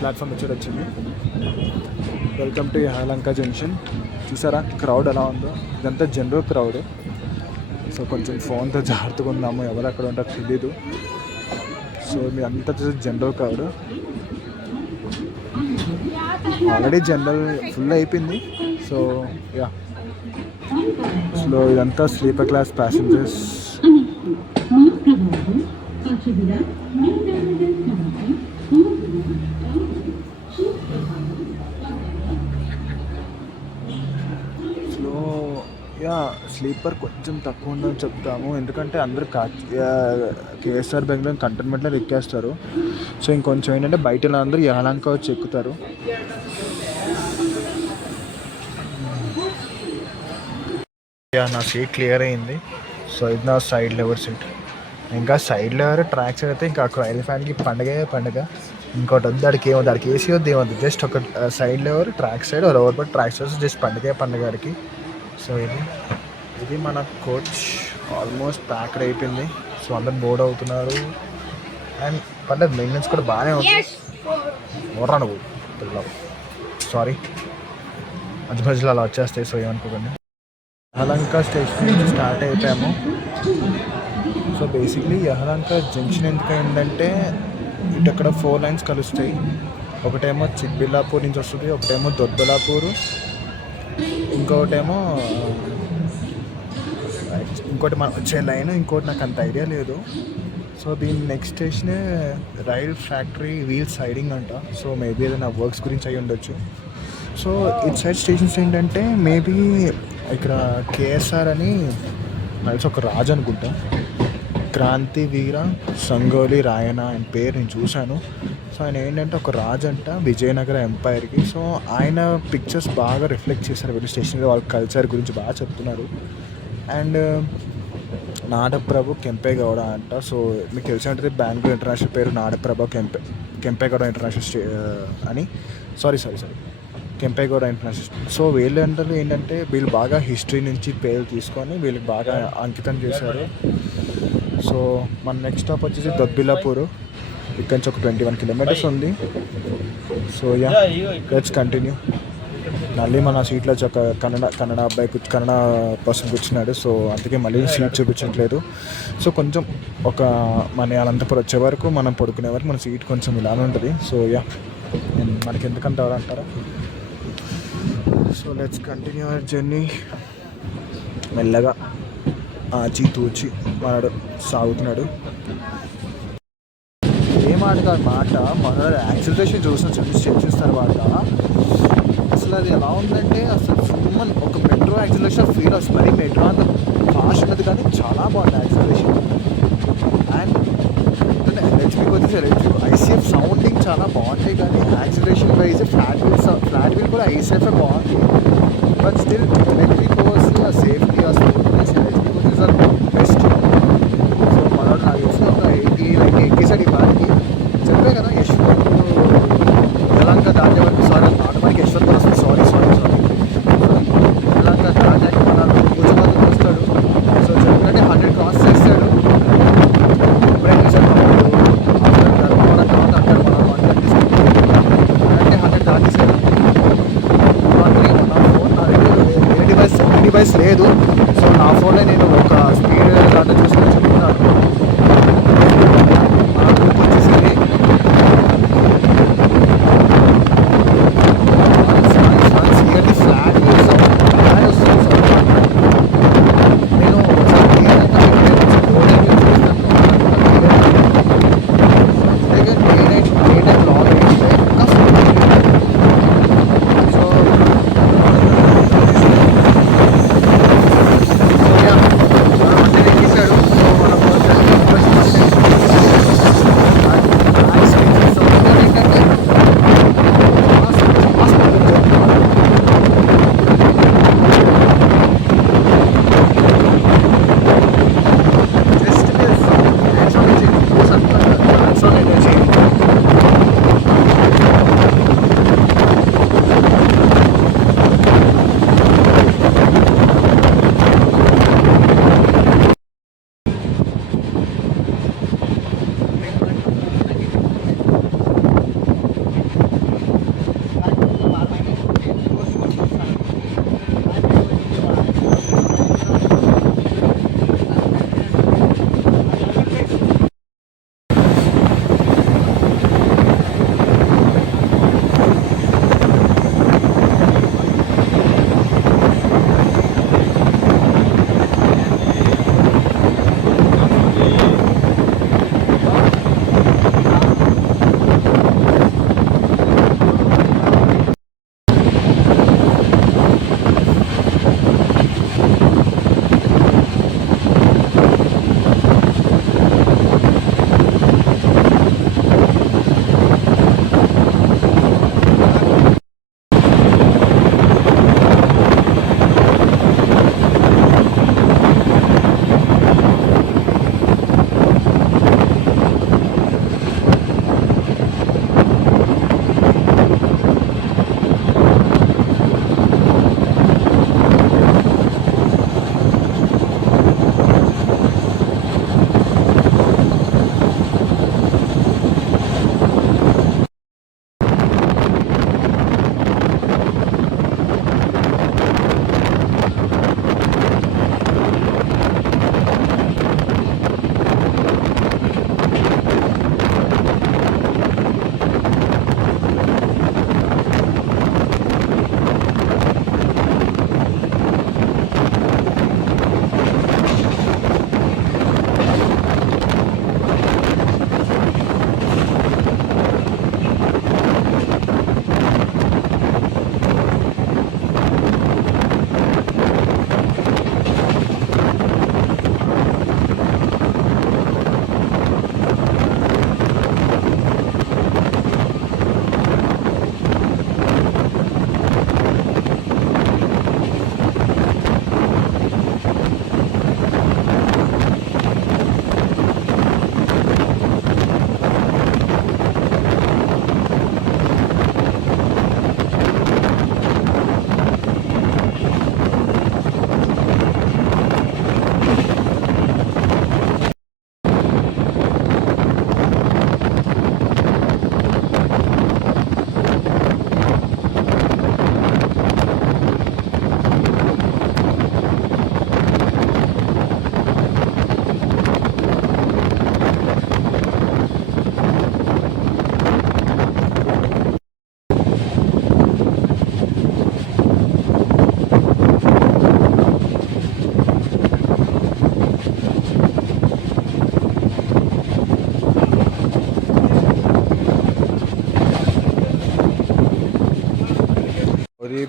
ప్లాట్ఫామ్ ఇటు సైడ్ వచ్చింది. Welcome to Yelahanka junction. చూసారా క్రౌడ్ ఎలా ఉందో? ఇదంతా జనరల్ క్రౌడ్. సో కొంచెం ఫోన్తో జాగ్రత్తగా ఉన్నాము, ఎవరు అక్కడ ఉంటారో తెలీదు. సో మీరు అంతా చూసి general crowd, already general full అయిపోయింది. సో ఇదంతా స్లీపర్ క్లాస్ ప్యాసింజర్స్. స్లీపర్ కొంచెం తక్కువ ఉందని చెప్తాము, ఎందుకంటే అందరూ కేఎస్ఆర్ బెంగళూరు కంటోన్మెంట్లో ఎక్కేస్తారు. సో ఇంకొంచెం ఏంటంటే బయట అందరూ యహలంక వచ్చి ఎక్కుతారు. నా సీట్ క్లియర్ అయింది. సో ఇది నా సైడ్ లెవర్ సీట్. ఇంకా సైడ్ లెవర్ ట్రాక్ సైడ్ అయితే ఇంకా రైల్ ఫ్యాన్కి పండగ. ఇంకోటి వద్దు, దాడికి ఏసీ వద్దు, ఏమొద్దు, జస్ట్ ఒక side lever track side over but track side just పండగకి. సో ఇది మన కోచ్ ఆల్మోస్ట్ ప్యాక్డ్ అయిపోయింది. సో అందరు బోర్డ్ అవుతున్నారు. అండ్ పర్లేదు, మెయింటెనెన్స్ కూడా బాగానే ఉంది. ఓర్రా నువ్వు పిల్లలు, సారీ మధ్యలో అలా వచ్చేస్తాయి. సో ఏమనుకోకండి. యహలంక స్టేషన్ నుంచి స్టార్ట్ అయిపోయాము. సో బేసిక్లీ యహలంక జంక్షన్ ఎందుకు అయిందంటే ఇటు అక్కడ 4 lines కలుస్తాయి. ఒకటేమో చిక్బిల్లాపూర్ నుంచి వస్తుంది, ఒకటేమో దొద్దలాపూర్, ఇంకోటి మనం వచ్చే లైన్, ఇంకోటి నాకు అంత ఐడియా లేదు. సో దీని next station rail factory wheel siding అంట. సో మేబీ ఏదైనా వర్క్స్ గురించి అయి ఉండొచ్చు. సో ఇటు సైడ్ స్టేషన్స్ ఏంటంటే మేబీ ఇక్కడ కేఎస్ఆర్ అని కలిసి ఒక రాజు అనుకుంటా, క్రాంతి వీర సంగోలి రాయన ఆయన పేరు నేను చూశాను. సో ఆయన ఏంటంటే ఒక రాజు అంట విజయనగర ఎంపైర్కి. సో ఆయన పిక్చర్స్ బాగా రిఫ్లెక్ట్ చేశారు వీళ్ళు స్టేషన్లో, వాళ్ళ కల్చర్ గురించి బాగా చెప్తున్నారు. అండ్ నాడప్రభు కెంపేగౌడ అంట. సో మీకు తెలిసినట్టు బెంగళూరు ఇంటర్నేషనల్ పేరు నాడప్రభు కెంపేగౌడ ఇంటర్నేషనల్ అని సారీ కెంపేగౌడ ఇంటర్నేషనల్. సో వీళ్ళందరూ ఏంటంటే వీళ్ళు బాగా హిస్టరీ నుంచి పేరు తీసుకొని వీళ్ళకి బాగా అంకితం చేశారు. సో మన నెక్స్ట్ స్టాప్ వచ్చేసి దొద్బిల్లాపూర్. ఇక్కడ నుంచి ఒక 21 kilometers ఉంది. So let's continue. మళ్ళీ మన సీట్లో ఒక కన్నడ పర్సన్ కూర్చున్నాడు. సో అందుకే మళ్ళీ సీట్ చూపించట్లేదు. సో కొంచెం మన అనంతపురం వచ్చే వరకు మనం పడుకునే వరకు మన సీట్ కొంచెం ఇలానే ఉంటుంది. సో మనకి ఎందుకంటే ఎవరంటారా. So let's continue our journey. మెల్లగా ఆచి తూచి మనడు సాగుతున్నాడు. మాట మన యాక్సిలరేషన్ చూసిన స్టేషన్స్ తర్వాత అసలు అది ఎలా ఉందంటే అసలు ఫుల్ ఒక మెట్రో యాక్సిలరేషన్ ఫీల్ వస్తుంది. మరి మెట్రో అంత ఫాస్ట్ ఉన్నది కానీ చాలా బాగుంది యాక్సిలరేషన్. అండ్ ఎల్హెచ్బికి వచ్చేసి ఐసీఎఫ్ సౌండింగ్ చాలా బాగుంటాయి, కానీ యాక్సిలరేషన్ వైజ్ ఫ్లాట్ వీల్ కూడా ఐసీఎఫ్ బాగుంది. బట్ స్టిల్ ఎలక్ట్రిక్ ఓవర్స్ సేఫ్టీ స్మూత్నెస్ ఎల్హెచ్బికి వచ్చేసి బెస్ట్. సో మనోడు నాకు తెలిసి ఒక 80 ఎక్కేసాడు ఈ పార్టీ. చెప్పే కదా యశ్వంత్ యలహంక దాటే వరకు ఆటోమేటిక్ యశ్వంత్ వస్తుంది. సారీ యలహంక దాటాక మన భుజపాతం వస్తాడు. సో చెప్పినట్టే 100 క్రాస్ చేస్తాడు. ఇప్పుడేం చేశాడు ధర్మవరం తర్వాత అంటాడు మనం 130. లేదు. సో నా ఫోన్లో నేను ఒక స్పీడ్ దాంట్లో చూసుకొని చెప్తున్నాను. వచ్చేసింది. ఫ్లాట్ నేను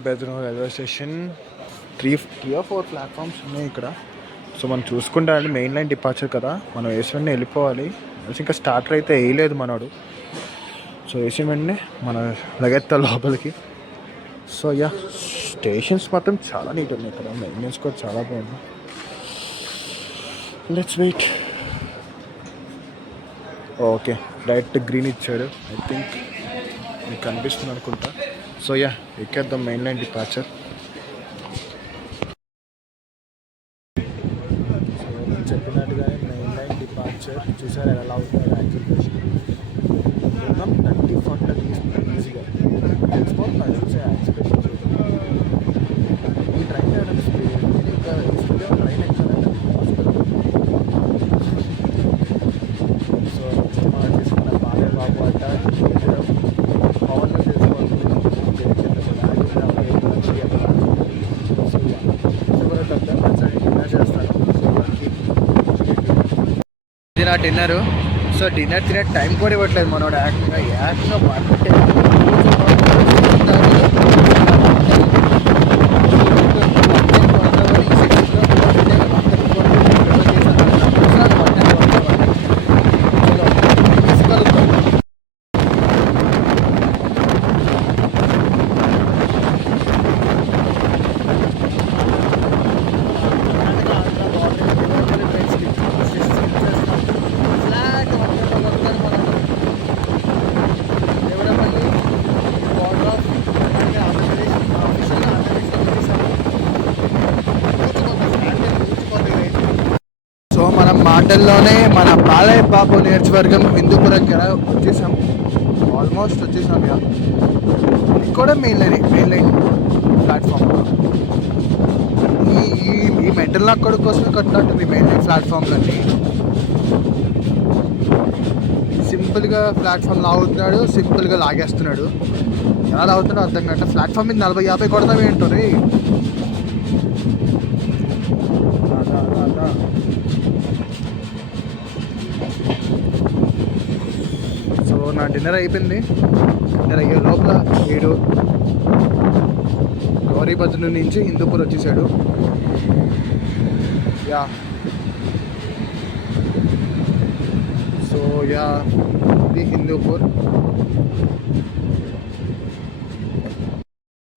Bednur railway station 3 or 4 platforms ఉన్నాయి ఇక్కడ. సో మనం చూసుకుంటే అండి మెయిన్ లైన్ డిపార్చర్ కదా, మనం వేసి వెంటనే వెళ్ళిపోవాలి. ఇంకా స్టార్టర్ అయితే వేయలేదు మనోడు. సో వేసిన వెంటనే మన లగెత్త లోపలికి. సో యా స్టేషన్స్ మాత్రం చాలా నీట్ ఉన్నాయి ఇక్కడ, మెయింటెనెన్స్ కూడా చాలా బాగుంది. Let's wait. Okay direct green ఇచ్చాడు, ఐ థింక్ మీకు కనిపిస్తుంది అనుకుంటా. సో యా ఎక్కేద్దాం మెయిన్ లైన్ డిపార్చర్. చెప్పినట్టుగానే మెయిన్ లైన్ డిపార్చర్ చూసారు ఎలా అవుతుంది యాక్సిలేషన్. 30-40 తీసుకుంటాం ఈజీగా, తెలిసిపోతుంది చూసే యాక్సిలేషన్. ఈ ట్రైన్ స్పీడ్ ఇంకా యా డిన్నరు. సో డిన్నర్ తినే టైం కూడా ఇవ్వట్లేదు మనోడు ఏకంగా వంట సో మనం మాటల్లోనే మన బాలయ్య బాబు నియోజకవర్గం హిందూపురం కూడా వచ్చేసాం. ఆల్మోస్ట్ వచ్చేసాం. ఇది కూడా మెయిన్ లైన్ ప్లాట్ఫామ్. ఈ మెంటల్ లాక్ కూడా కోసం కట్టినట్టుంది మెయిన్ లైన్ ప్లాట్ఫామ్లన్నీ. సింపుల్గా ప్లాట్ఫామ్ లాగుతున్నాడు, సింపుల్గా లాగేస్తున్నాడు. ఎలా లాగుతాడో అర్థం కాక ప్లాట్ఫామ్ మీద 40-50 కొడతామే ఏంటోరే. సో నా డిన్నర్ అయిపోయింది. డిన్నర్ అయ్యే లోపల వీడు గౌరీభద్ర నుంచి హిందూపూర్ వచ్చేసాడు. యా సో యా ఇది హిందూపూర్.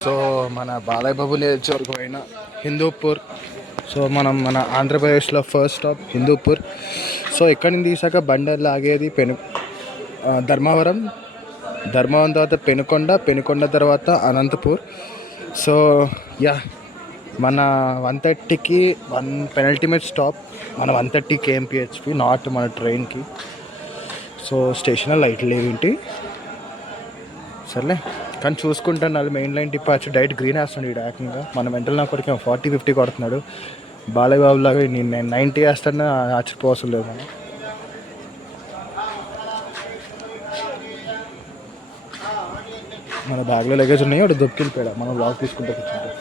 సో మన బాలయ్య బాబు నియోజకవర్గం అయిన హిందూపూర్. సో మన ఆంధ్రప్రదేశ్లో ఫస్ట్ స్టాప్ హిందూపూర్. సో ఇక్కడ నుంచి తీసాక బండి లాగేది ధర్మవరం తర్వాత పెనుకొండ తర్వాత అనంతపూర్. సో యా మన 130కి పెనల్టిమేట్ స్టాప్ మన 130 kmph నాట్ మన ట్రైన్కి. సో స్టేషన్లో లైట్లు లేవేంటి సర్లే కానీ చూసుకుంటాను. అది మెయిన్ లైన్ టిప్పాచ్చు డైరెక్ట్ గ్రీన్ వేస్తున్నాడు ఈ ఏకంగా. మన మెంటల్ నాకు కొడుకు 40-50 కొడుతున్నాడు. బాలయ్య బాబు లాగా నేను 90 వేస్తాను ఆశ్చర్యపోవసం లేదు. మనం మన బ్యాగ్లో లగేజ్ ఉన్నాయి, ఒకటి దొక్కిపోయాడు. మనం లాక్ తీసుకుంటే కూర్చుంటాం.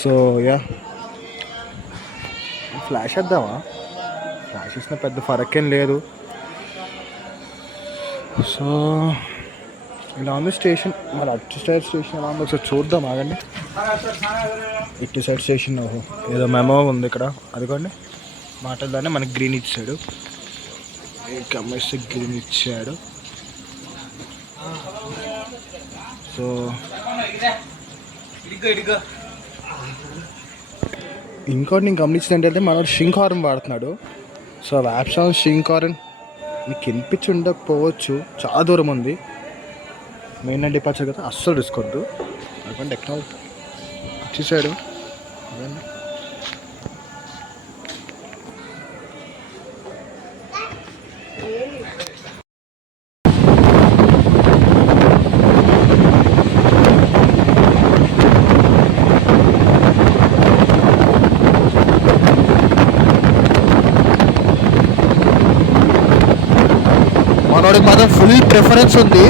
సో యా ఫ్లాష్ వేద్దామా? ఫ్లాష్ ఇచ్చిన పెద్ద ఫరక్ ఏం లేదు. సో ఇలా ఉంది స్టేషన్. మరి అటు సైడ్ స్టేషన్ ఎలా ఉందో ఒకసారి చూద్దాం. ఆగండి. ఇటు సైడ్ స్టేషన్ ఏదో మెమో ఉంది ఇక్కడ. అదిగోండి మాటల్లోనే మనకి గ్రీన్ ఇచ్చాడు. గ్రీన్ ఇచ్చాడు. సో ఇంకోటి నేను గమనించింది ఏంటంటే మనోడు షింక్ హార్న్ వాడుతున్నాడు. సో వ్యాప్ సౌండ్ షింక్ హార్న్ మీకు వినిపించి ఉండకపోవచ్చు, చాలా దూరం ఉంది. మెయిన్ డిపార్చర్ కదా, అస్సలు రిస్క్ వద్దు. అనుకోండి టెక్నాలజీ వచ్చేసాడు. మనోడికి మాత్రం ఫుల్ ప్రిఫరెన్స్ ఉంది.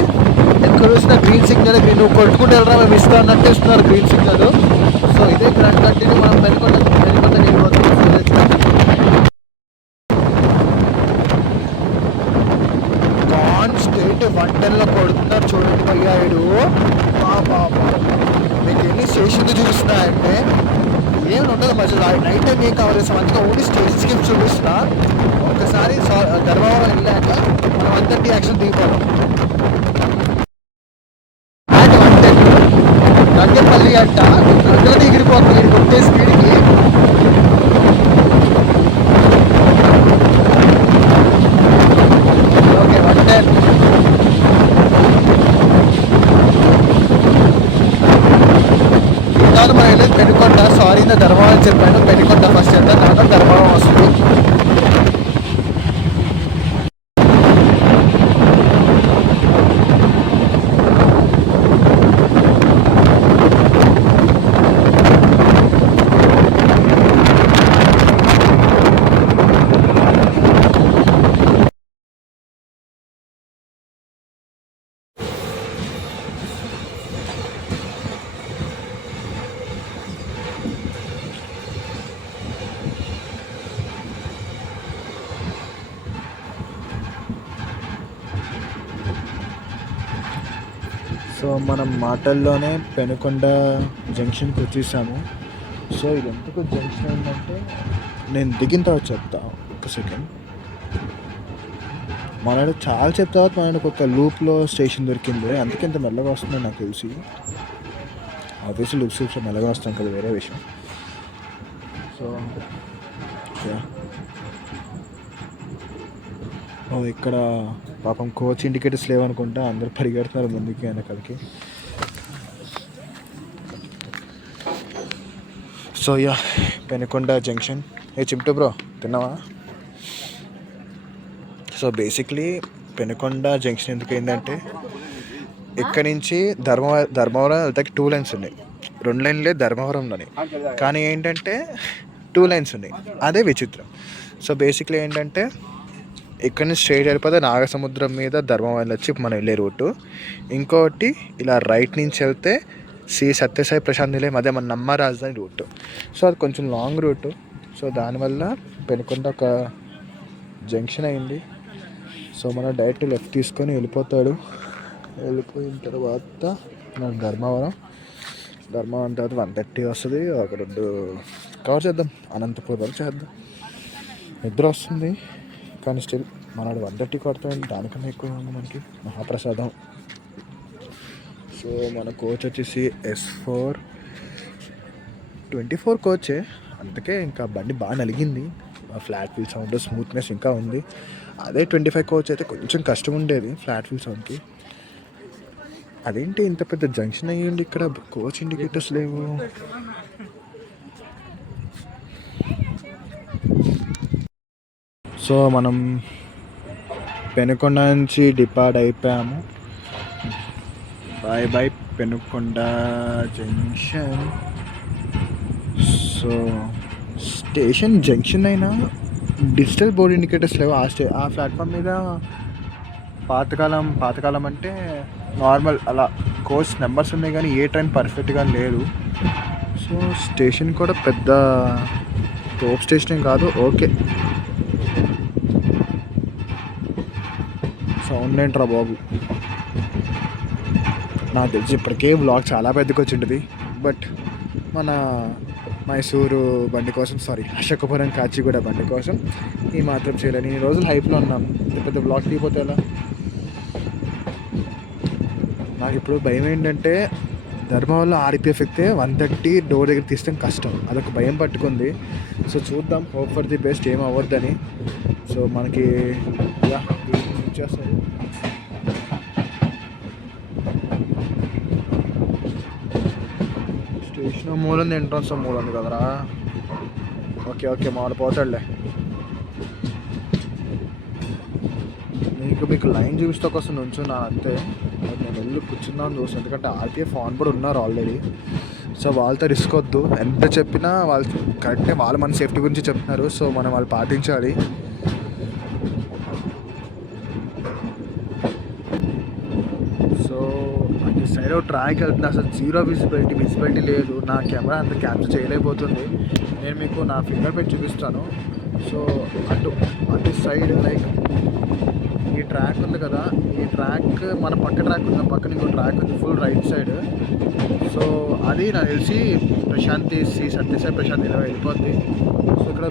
ఎక్కడ చూసినా గ్రీన్ సిగ్నల్, గ్రీన్ కొట్టుకుంటూ వెళ్ళరా మేము ఇస్తా అన్నట్టు ఇస్తున్నారు గ్రీన్ సిగ్నల్. సో ఇదే గ్రాండ్ కంటిన్యూ మనం పెనుకొండ కాన్స్టేట్ 110లో కొడుతున్నారు చూడండి భయ్యాడు. మీకు ఎన్ని స్టేషన్లు చూపిస్తున్నా అంటే ఏమి ఉండదు మధ్యలో. నైట్ టైం ఏం కవర్ చేస్తాం, అందుకే ఓన్లీ స్టేషన్ స్కిప్ చూపిస్తున్నా. ఒకసారి ధర్మవరం వెళ్ళాక మనం 130 యాక్షన్ దిగిపోవడం. రంగపల్లి అంట అందులో ఎగిరిపోతుంది ఇది కొట్టే స్పీడ్కి. ఓకే 110. ఈసారి మనం వెళ్ళేది పెనుకొండ. సారీ నా ధర్మవరం చెప్పాను. పెనుకొండ ఫస్ట్ వెళ్తా, తర్వాత ధర్మవరం వస్తుంది. సో మనం మాటల్లోనే పెనుకొండ జంక్షన్కి వచ్చేసాము. సో ఇది ఎందుకు జంక్షన్ ఏంటంటే నేను దిగిన తర్వాత చెప్తా ఒక సెకండ్. మనకు చాలా సేపు తర్వాత మనకు ఒక లూప్లో స్టేషన్ దొరికింది, అందుకే ఇంత మెల్లగా వస్తుంది నాకు తెలిసి. ఆబ్వియస్లీ లూప్స్ మెల్లగా వస్తాం కదా, వేరే విషయం. సో ఇక్కడ పాపం కోచ్ ఇండికేటర్స్ లేవనుకుంటా, అందరు పరిగెడుతున్నారు ముందుకి వెనకాలకి. So Penukonda junction. చిమ్టు బ్రో తిన్నావా? సో బేసిక్లీ పెనుకొండ జంక్షన్ ఎందుకు ఏంటంటే ఇక్కడ నుంచి ధర్మవరం వెళ్తాకి 2 లైన్స్ ఉన్నాయి. 2 లైన్లే ధర్మవరంలోని, కానీ ఏంటంటే 2 లైన్స్ ఉన్నాయి. అదే విచిత్రం. సో బేసిక్లీ ఏంటంటే ఇక్కడ నుంచి స్ట్రైట్ వెళ్ళిపోతే నాగసముద్రం మీద ధర్మవరం వచ్చి మనం వెళ్ళే రూటు. ఇంకోటి ఇలా రైట్ నుంచి వెళ్తే శ్రీ సత్యసాయి ప్రశాంత్ నిలయం, అదే మన నమ్మ రాజధాని రూటు. సో అది కొంచెం లాంగ్ రూటు. సో దానివల్ల పెనుకొండ ఒక జంక్షన్ అయింది. సో మనం డైరెక్ట్ లెఫ్ట్ తీసుకొని వెళ్ళిపోతాడు. వెళ్ళిపోయిన తర్వాత మనకు ధర్మవరం తర్వాత 130 వస్తుంది. ఒక 2 కవర్ చేద్దాం, అనంతపూర్ వరకు చేద్దాం. నిద్ర వస్తుంది కానీ స్టిల్ మనడు 130 కొడతాడు, దానికన్నా ఎక్కువ ఉంది మనకి మహాప్రసాదం. సో మన కోచ్ వచ్చేసి S4 24 కోచే, అందుకే ఇంకా బండి బాగా నలిగింది. ఫ్లాట్ వీల్ సౌండ్, స్మూత్నెస్ ఇంకా ఉంది. అదే 25 కోచ్ అయితే కొంచెం కష్టం ఉండేది ఫ్లాట్ వీల్ సౌండ్కి. అదేంటి ఇంత పెద్ద జంక్షన్ అయ్యింది, ఇక్కడ కోచ్ ఇండికేటర్స్ లేవు. సో మనం పెనుకొండ నుంచి డిపార్ట్ అయిపోయాము. By Penukonda junction. So station junction అయినా డిజిటల్ బోర్డ్ ఇండికేటర్స్ లేవు. ఆ ప్లాట్ఫామ్ మీద పాతకాలం అంటే నార్మల్ అలా కోచ్ నెంబర్స్ ఉన్నాయి, కానీ ఏ ట్రైన్ పర్ఫెక్ట్గా లేదు. సో స్టేషన్ కూడా పెద్ద తోప్ స్టేషన్ ఏం కాదు. ఓకే, సౌండ్ ఏంట్రా బాబు. నాకు తెలిసి ఇప్పటికే వ్లాగ్ చాలా పెద్దగా వచ్చి ఉంటుంది, బట్ మన మైసూరు బండి కోసం, అశోకపురం కాచిగూడ బండి కోసం ఈ మాత్రం చేయలేను. ఈ రోజులు హైప్లో ఉన్నాను, ఇంత పెద్ద వ్లాగ్ తీయపోతే ఎలా? నాకు ఇప్పుడు భయం ఏంటంటే ధర్మవరంలో RPF ఎక్కితే 130 డోర్ దగ్గర తీస్తే కష్టం, అదొక భయం పట్టుకుంది. సో చూద్దాం, హోప్ ఫర్ ది బెస్ట్, ఏం అవ్వద్దని. సో మనకి వచ్చేస్తుంది. స్టేషన్ మూలంది, ఎంట్రన్స్ మూలంది కదరా. ఓకే మామూలు పోతాడులే. మీకు లైన్ చూపిస్తే కోసం నుంచున్నా అంతే. నేను వెళ్ళి కూర్చుందామని చూస్తాను, ఎందుకంటే RPF ఆన్ కూడా ఉన్నారు ఆల్రెడీ. సో వాళ్ళతో రిస్క్ వద్దు, ఎంత చెప్పినా వాళ్ళు కరెక్టే, వాళ్ళు మన సేఫ్టీ గురించి చెప్తున్నారు. సో మనం వాళ్ళు పాటించాలి. సో అటు సైడ్ ట్రాక్ వెళ్తుంది, అసలు జీరో విజిబిలిటీ లేదు. నా కెమెరా అంత క్యాప్చర్ చేయలేకపోతుంది. నేను మీకు నా ఫింగర్ పెట్టి చూపిస్తాను. సో అటు సైడ్ లైక్ ఈ ట్రాక్ ఉంది కదా, ఈ ట్రాక్ మన ట్రాక్ ఉంది, పక్కన ఇంకో ట్రాక్ ఉంది ఫుల్ రైట్ సైడ్. సో అది నాకు తెలిసి శ్రీ సత్యసాయి ప్రశాంత్ ఇలా వెళ్ళిపోద్ది. సో ఇక్కడ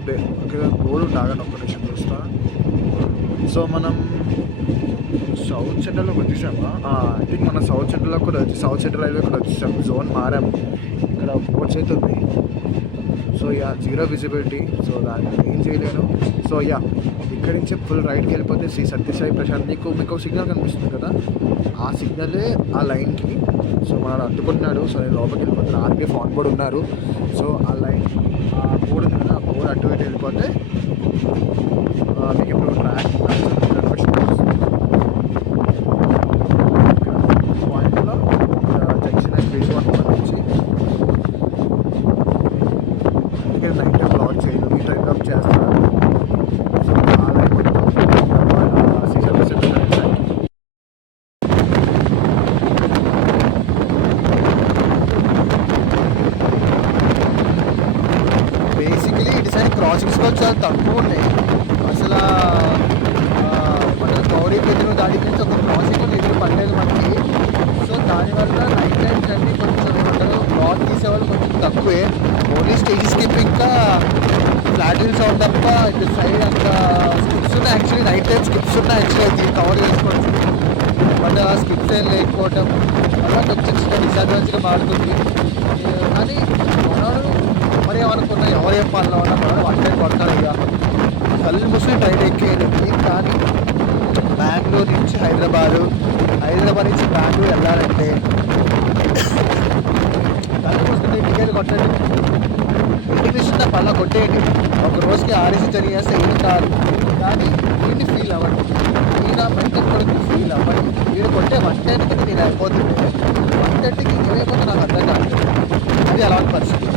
బోర్డు ఉండాలని ఒక్క నిమిషం చూస్తా. సో మనం సౌత్ సెంటర్లోకి వచ్చేసామా? ఐ థింక్ మనం సౌత్ సెంట్రల్ హైవే కూడా వచ్చేసాము. జోన్ మారాము, ఇక్కడ బోర్డ్స్ అయితే ఉంది. సో జీరో విజిబిలిటీ, సో దాన్ని ఏం చేయలేను. సో ఇక్కడి నుంచి ఫుల్ రైట్కి వెళ్ళిపోతే శ్రీ సత్యసాయి ప్రశాంత్, మీకు సిగ్నల్ కనిపిస్తుంది కదా, ఆ సిగ్నలే ఆ లైన్కి. సో మనడు అడ్డుకుంటున్నాడు. సో నేను లోపలికి వెళ్ళిపోతే RPF ఆన్ బోర్డ్ ఉన్నారు. సో ఆ లైన్, ఆ బోర్డు ఉంది కదా, ఆ బోర్డు అటు ఇటు వెళ్ళిపోతే మీకు ఇప్పుడు ట్రాక్ పాయింట్లో జంక్షన్ అండ్ బీచ్ నుంచి. అందుకే నైట్ టైం బ్లాక్ చేయను, ఈ టైం బ్లాక్ చేస్తాను. సో ఆ లైన్ బేసికలీ ఇటు సైడ్ క్రాసింగ్స్ కూడా చాలా తక్కువ ఉన్నాయి. అంతా ఇటు సైడ్ అంతా స్కిప్స్ ఉన్నాయి. యాక్చువల్లీ నైట్ టైం స్కిప్స్ ఉన్నాయి. యాక్చువల్లీ కవర్ చేసుకోవచ్చు. బట్ ఆ స్కిప్స్ ఏం లేకపోవటం వల్ల కొంచెం చిన్న డిసడ్వాంటేజ్గా మారుతుంది. కానీ మనవాడు మరి ఏమనుకున్నా ఎవరేం పనులు ఉన్నా మనవాడు వన్ టైం కొడతాడు. ఇక కళ్ళు మూసి ట్రైన్ ఎక్కేయడానికి. కానీ బెంగళూరు నుంచి హైదరాబాద్ నుంచి బెంగళూరు వెళ్ళాలంటే కళ్ళు మూసుకుంటే టికెట్ కొట్టండి. ఇంటికి పళ్ళ కొట్టేయండి. ఒక రోజుకి ఆర్ఎస్ జరిగేస్తే ఏం కాదు. కానీ వీడిని ఫీల్ అవ్వండి. ఈయన మెంటల్ కొడుకు ఫీల్ అవ్వండి. వీడు కొట్టే 110కి నేను అయిపోతుంది. 130కి ఏమైపోతే నాకు అర్థం కాదు. అది అలాంటి పరిస్థితి.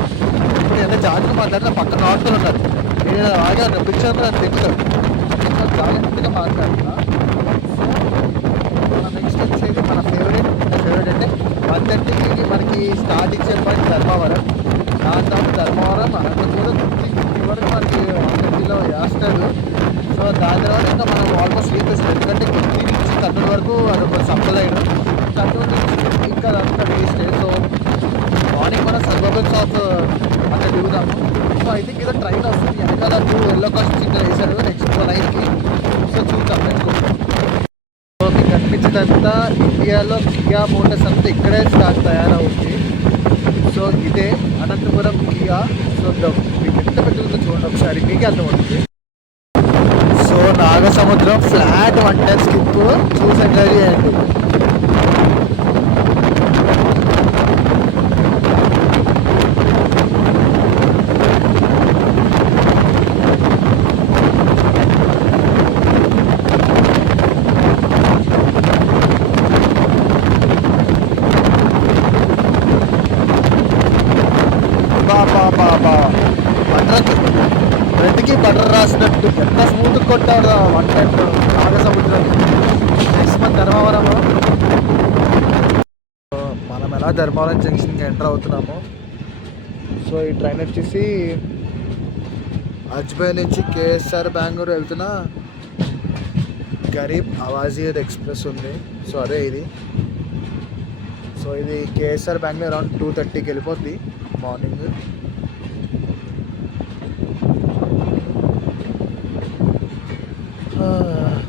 ఇప్పుడు ఎంత జాగ్రత్త మాట్లాడితే పక్కన ఆడుతూ ఉన్నారు. నేను బాగా పిక్చర్ నాకు తెలుస్తాడు. జాగ్రత్తగా మాట్లాడుతున్నా. నెక్స్ట్ వచ్చేది మన ఫేవరెట్ అంటే 130కి మనకి స్టార్ట్ ఇచ్చే పాయింట్ ధర్మవరం. దాని తర్వాత ధర్మవరం అనంతపురం వరకు మనకి 130లో వేస్తాడు. సో దాని తర్వాత ఇంకా మనం ఆల్మోస్ట్ స్లీప్ వేస్తాం. ఎందుకంటే గుత్తి నుంచి కర్నూలు వరకు అదొక సప్లైడ్. కర్నూలు నుంచి ఇంకా అదంతా వేస్ట్. సో మార్నింగ్ మనం సర్వబన్స్ ఆఫ్ అక్కడ దిగుదాము. సో ఐ థింక్ ఏదో ట్రైన్ వస్తుంది. వెనకాల 2 ఎల్లో కాస్ట్ సిగ్నల్ వేశారు నెక్స్ట్ 9కి. సో చూద్దాం. సో మీకు కనిపించేదంతా ఇండియాలో కియా మోటార్స్ అంతా ఇక్కడే స్టాక్ తయారవుతుంది. సో ఇదే అనంతపురం కియా. సో మీకు ఎంత పెట్టుకుందో చూడండి ఒకసారి, మీకే అర్థమవుతుంది. So Nagasamudram flat 1 time skip చూసి ఎంజాయ్ చేయండి. బ్రెడ్కి బటర్ రాసినట్టు ఎంత స్మూత్ కొట్టాడు 1 టైం నాగసముద్రం. నెక్స్ట్ మన ధర్మవరం. మనం ఎలా ధర్మవరం జంక్షన్కి ఎంటర్ అవుతున్నాము. సో ఈ ట్రైన్ వచ్చేసి అజ్మీర్ నుంచి కేఎస్ఆర్ బెంగళూరు వెళ్తున్న గరీబ్ అవాజీర్ ఎక్స్ప్రెస్ ఉంది. సో అదే ఇది. సో ఇది కేఎస్ఆర్ బెంగళూరు అరౌండ్ 2:30కి వెళ్ళిపోద్ది మార్నింగ్.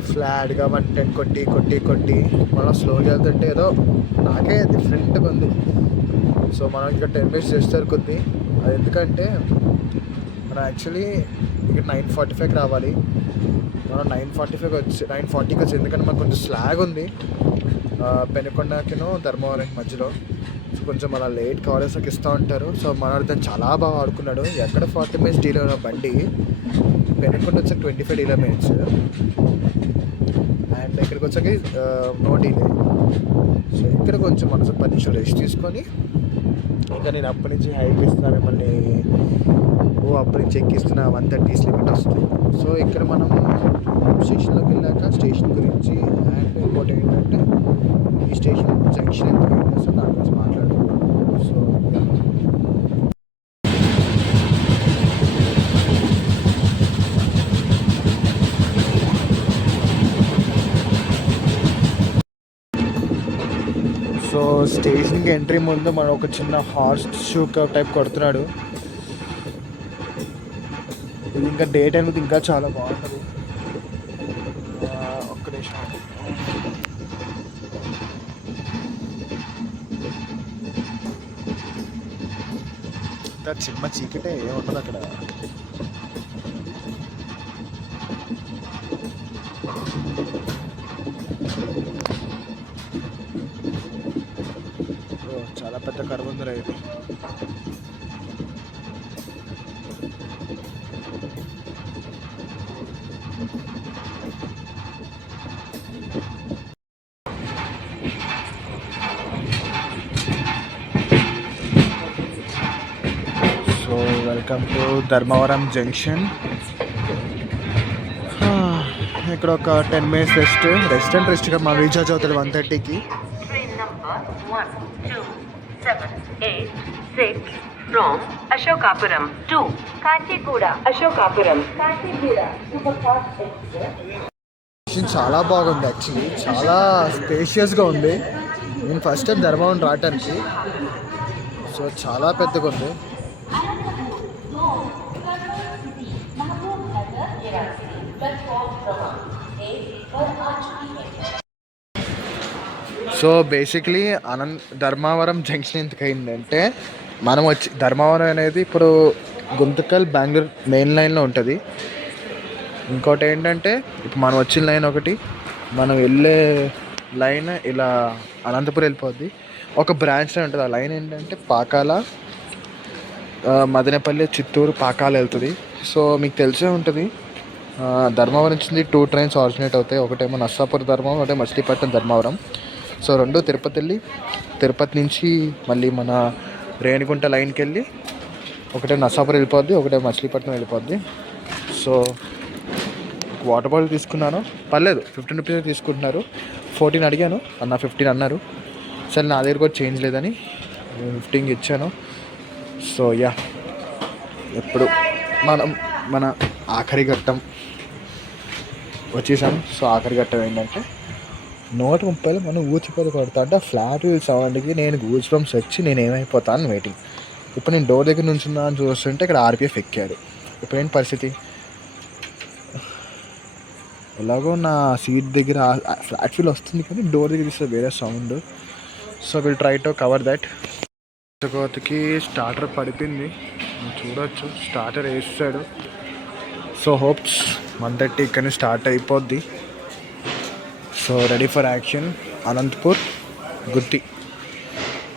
ఫ్లాట్గా 110 కొట్టి మనం స్లోగా వెళ్తుంటే ఏదో నాకే డిఫరెంట్గా ఉంది. సో మనం ఇంకా 10 మినిట్స్ చేస్తారు కొద్ది. అది ఎందుకంటే మనం యాక్చువల్లీ ఇక్కడ 9:45కి రావాలి. మనం 9:40కి వచ్చి ఎందుకంటే మనకు కొంచెం స్లాగ్ ఉంది పెనుకొండకినో ధర్మవరం మధ్యలో. సో కొంచెం అలా లేట్ కవరేజ్కి ఇస్తూ ఉంటారు. సో మన అర్థం చాలా బాగా ఆడుకున్నాడు. ఎక్కడ 40 మినిట్స్ డీలే ఉన్న బండి పెనుకొండ వచ్చాక 25 డీలే మినిట్స్ అండ్ ఇక్కడికి వచ్చాక నో డీలే. సో ఇక్కడ కొంచెం మనసు 10 నిమిషాలు రెస్ట్ తీసుకొని ఇంకా నేను అప్పటి నుంచి హైక్ ఇస్తున్నా మిమ్మల్ని. అప్పటి నుంచి ఎక్కిస్తున్నా 130 లిమిట్ వస్తుంది. సో ఇక్కడ మనం స్టేషన్లోకి వెళ్ళాక స్టేషన్ గురించి అండ్ ఇంకోటి ఏంటంటే ఈ స్టేషన్ జంక్షన్ ఎంత ఫేమస్ దాని గురించి మాట్లాడుకుంటాం. సో సో స్టేషన్కి ఎంట్రీ ముందు మనం ఒక చిన్న హార్స్ షూ టైప్ కొడుతున్నాడు. ఇది ఇంకా డే టైం ఇంకా చాలా బాగుంటుంది. ఒక్క నిమిషం. చిన్న చీకటే ఏముంటుంది అక్కడ. చాలా పెద్ద కరువు ఉంది రైతు. So welcome to Dharmavaram junction. ఇక్కడ ఒక 10 మినిట్స్ రెస్ట్గా మనం రీఛార్జ్ అవుతుంది 1:30కి. From Ashokapuram to Kachiguda, Ashokapuram, Kachiguda Superfast Express. చాలా బాగుంది యాక్చువల్లీ, చాలా స్పేషియస్గా ఉంది. నేను ఫస్ట్ టైం ధర్మవరం రావటానికి. సో చాలా పెద్దగా ఉంది. సో బేసిక్లీ ధర్మవరం జంక్షన్ ఎందుకు అయిందంటే, మనం వచ్చి ధర్మవరం అనేది ఇప్పుడు గుంతకల్ బెంగళూరు మెయిన్ లైన్లో ఉంటుంది. ఇంకోటి ఏంటంటే ఇప్పుడు మనం వచ్చిన లైన్ ఒకటి, మనం వెళ్ళే లైన్ ఇలా అనంతపురం వెళ్ళిపోద్ది. ఒక బ్రాంచ్ ఉంటుంది. ఆ లైన్ ఏంటంటే పాకాల, మదనపల్లి, చిత్తూరు, పాకాల వెళ్తుంది. సో మీకు తెలిసే ఉంటుంది, ధర్మవరం నుంచి 2 ట్రైన్స్ ఆరిజినేట్ అవుతాయి. ఒకటేమో నర్సాపూర్ ధర్మవరం, ఒకటే మచిలీపట్నం ధర్మవరం. సో 2 తిరుపతి వెళ్ళి, తిరుపతి నుంచి మళ్ళీ మన రేణిగుంట లైన్కి వెళ్ళి ఒకటే నర్సాపూర్ వెళ్ళిపోద్ది, ఒకటే మచిలీపట్నం వెళ్ళిపోద్ది. సో వాటర్ బాటిల్ తీసుకున్నాను, పర్లేదు 15 రూపీస్ తీసుకుంటున్నారు. 14 అడిగాను, అన్న 15 అన్నారు. సరే నా దగ్గర కూడా చేంజ్ లేదని 15 ఇచ్చాను. సో యా, ఇప్పుడు మన ఆఖరి ఘట్టం వచ్చేసాం. సో ఆఖరి ఘట్టం ఏంటంటే 130 మనం ఊచిపోయి కొడతా అంటే ఫ్లాట్ వీల్ సౌండ్కి నేను గూజ్ బంప్స్ వచ్చి నేను ఏమైపోతాను వెయిటింగ్. ఇప్పుడు నేను డోర్ దగ్గర నుంచి అని చూస్తుంటే ఇక్కడ ఆర్పిఎఫ్ ఎక్కాడు. ఇప్పుడు ఏంటి పరిస్థితి? ఎలాగో నా సీట్ దగ్గర ఫ్లాట్ ఫీల్ వస్తుంది, కానీ డోర్ దగ్గర ఇస్తే వేరే sound. So will try to cover that. కోతికి స్టార్టర్ పడిపోయింది, చూడొచ్చు. స్టార్టర్ వేస్తాడు. సో హోప్స్ 130 ఇక్కడ స్టార్ట్ అయిపోద్ది. So ready for action. Anantapur, Gooty,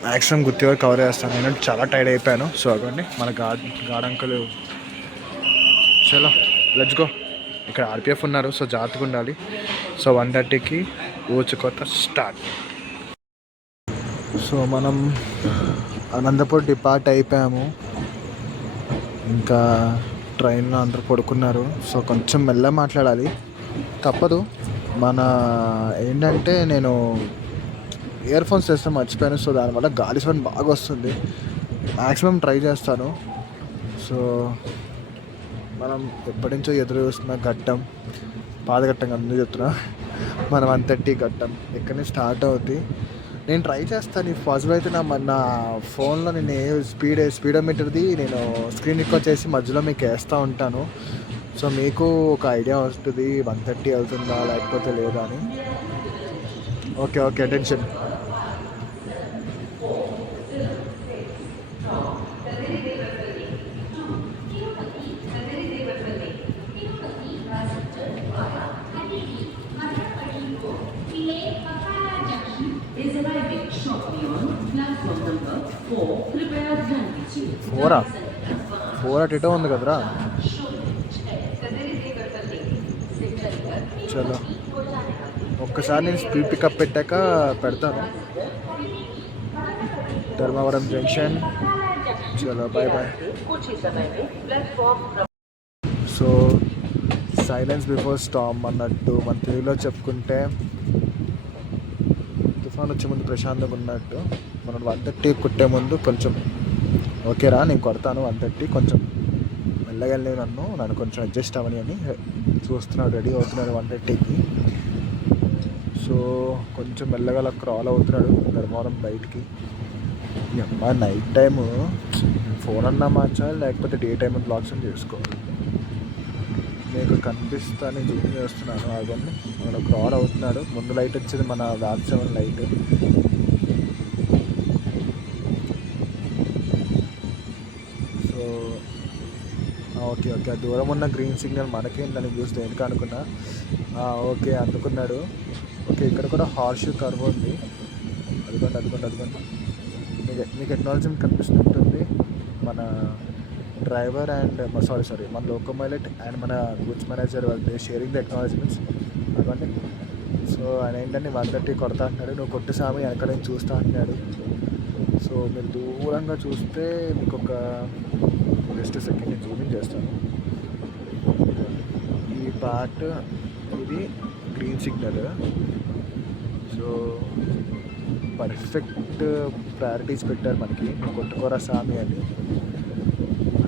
maximum Gooty వరకు కవర్ చేస్తాను. నేను చాలా టైర్డ్ అయిపోయాను. సో అవ్వండి మన గాడ్ అంకుల్. చలో లెట్స్ గో. ఇక్కడ ఆర్పిఎఫ్ ఉన్నారు, సో జాగ్రత్తగా ఉండాలి. సో 130కి ఊచుకోత స్టార్ట్. సో మనం అనంతపూర్ డిపార్ట్ అయిపోయాము. ఇంకా ట్రైన్లో అందరూ పడుకున్నారు. సో కొంచెం మెల్లగా మాట్లాడాలి, తప్పదు. మన ఏంటంటే నేను ఇయర్ ఫోన్స్ చేస్తే మర్చిపోయాను. సో దానివల్ల గాలి సౌండ్ బాగా వస్తుంది. మ్యాక్సిమం ట్రై చేస్తాను. సో మనం ఎప్పటి నుంచో ఎదురు చూస్తున్న ఘట్టం, పాత ఘట్టం అందరూ చెప్తున్నా, మనం 130 ఘట్టం ఎక్కడి నుంచి స్టార్ట్ అవుద్ది. నేను ట్రై చేస్తాను, ఈ పాజిబుల్ అయితే నా ఫోన్లో నేను స్పీడోమీటర్ది నేను స్క్రీన్ రికార్డ్ చేసి మధ్యలో మీకు వేస్తూ ఉంటాను. సో మీకు ఒక ఐడియా వస్తుంది 130 అవుతుందా లేకపోతే లేదా అని. Okay attention. ఫోర్ అటో ఉంది కదరా. చలో ఒక్కసారి నేను స్పీడ్ పికప్ పెట్టాక పెడతాను. ధర్మవరం జంక్షన్. చలో bye. So silence before storm అన్నట్టు మన తెలుగులో చెప్పుకుంటే తుఫాన్ వచ్చే ముందు ప్రశాంతంగా ఉన్నట్టు. మనం 130 కొట్టే ముందు కొంచెం ఓకేరా నేను కొడతాను 130, కొంచెం మెల్లగా నన్ను కొంచెం అడ్జస్ట్ అవ్వని అని చూస్తున్నాడు. రెడీ అవుతున్నాడు 130కి. సో కొంచెం మెల్లగా అలా క్రాల్ అవుతున్నాడు ధర్మవరం బయటికి. అమ్మా నైట్ టైము ఫోన్ అన్నా మార్చాలి, లేకపోతే డే టైమ్ బ్లాక్స్ అని చేసుకోవాలి. మీకు కనిపిస్తాను, జూమ్ చేస్తున్నాను. అవన్నీ మన క్రాల్ అవుతున్నాడు. ముందు లైట్ వచ్చేది మన వ్యాప్ 7 లైట్. సో ఓకే దూరం ఉన్న గ్రీన్ సిగ్నల్ మనకేంటని చూసి దేనికి అనుకున్నా. ఓకే అందుకున్నాడు. ఓకే ఇక్కడ కూడా హార్ష్ కర్వ్ ఉంది. అదిగోండి మీకు ఎక్నాలజీమెంట్ కనిపిస్తుంటుంది. మన డ్రైవర్ అండ్ సారీ మన లోకో పైలట్ అండ్ మన గూడ్స్ మేనేజర్ వాళ్ళు షేరింగ్ ద ఎక్నాలజీమెంట్స్ అవ్వండి. సో ఆయన ఏంటంటే 130 కొడతా అంటున్నాడు. నువ్వు కొట్టు సామి వెనకాల నేను చూస్తా అంటున్నాడు. సో మీరు దూరంగా చూస్తే మీకు ఒక జస్ట్ సెకండ్ నేను జూమింగ్ చేస్తాను. ఈ పార్ట్ ఇది green signal. So perfect priorities పెట్టారు మనకి. నువ్వు కొట్టుకోరా సామి అని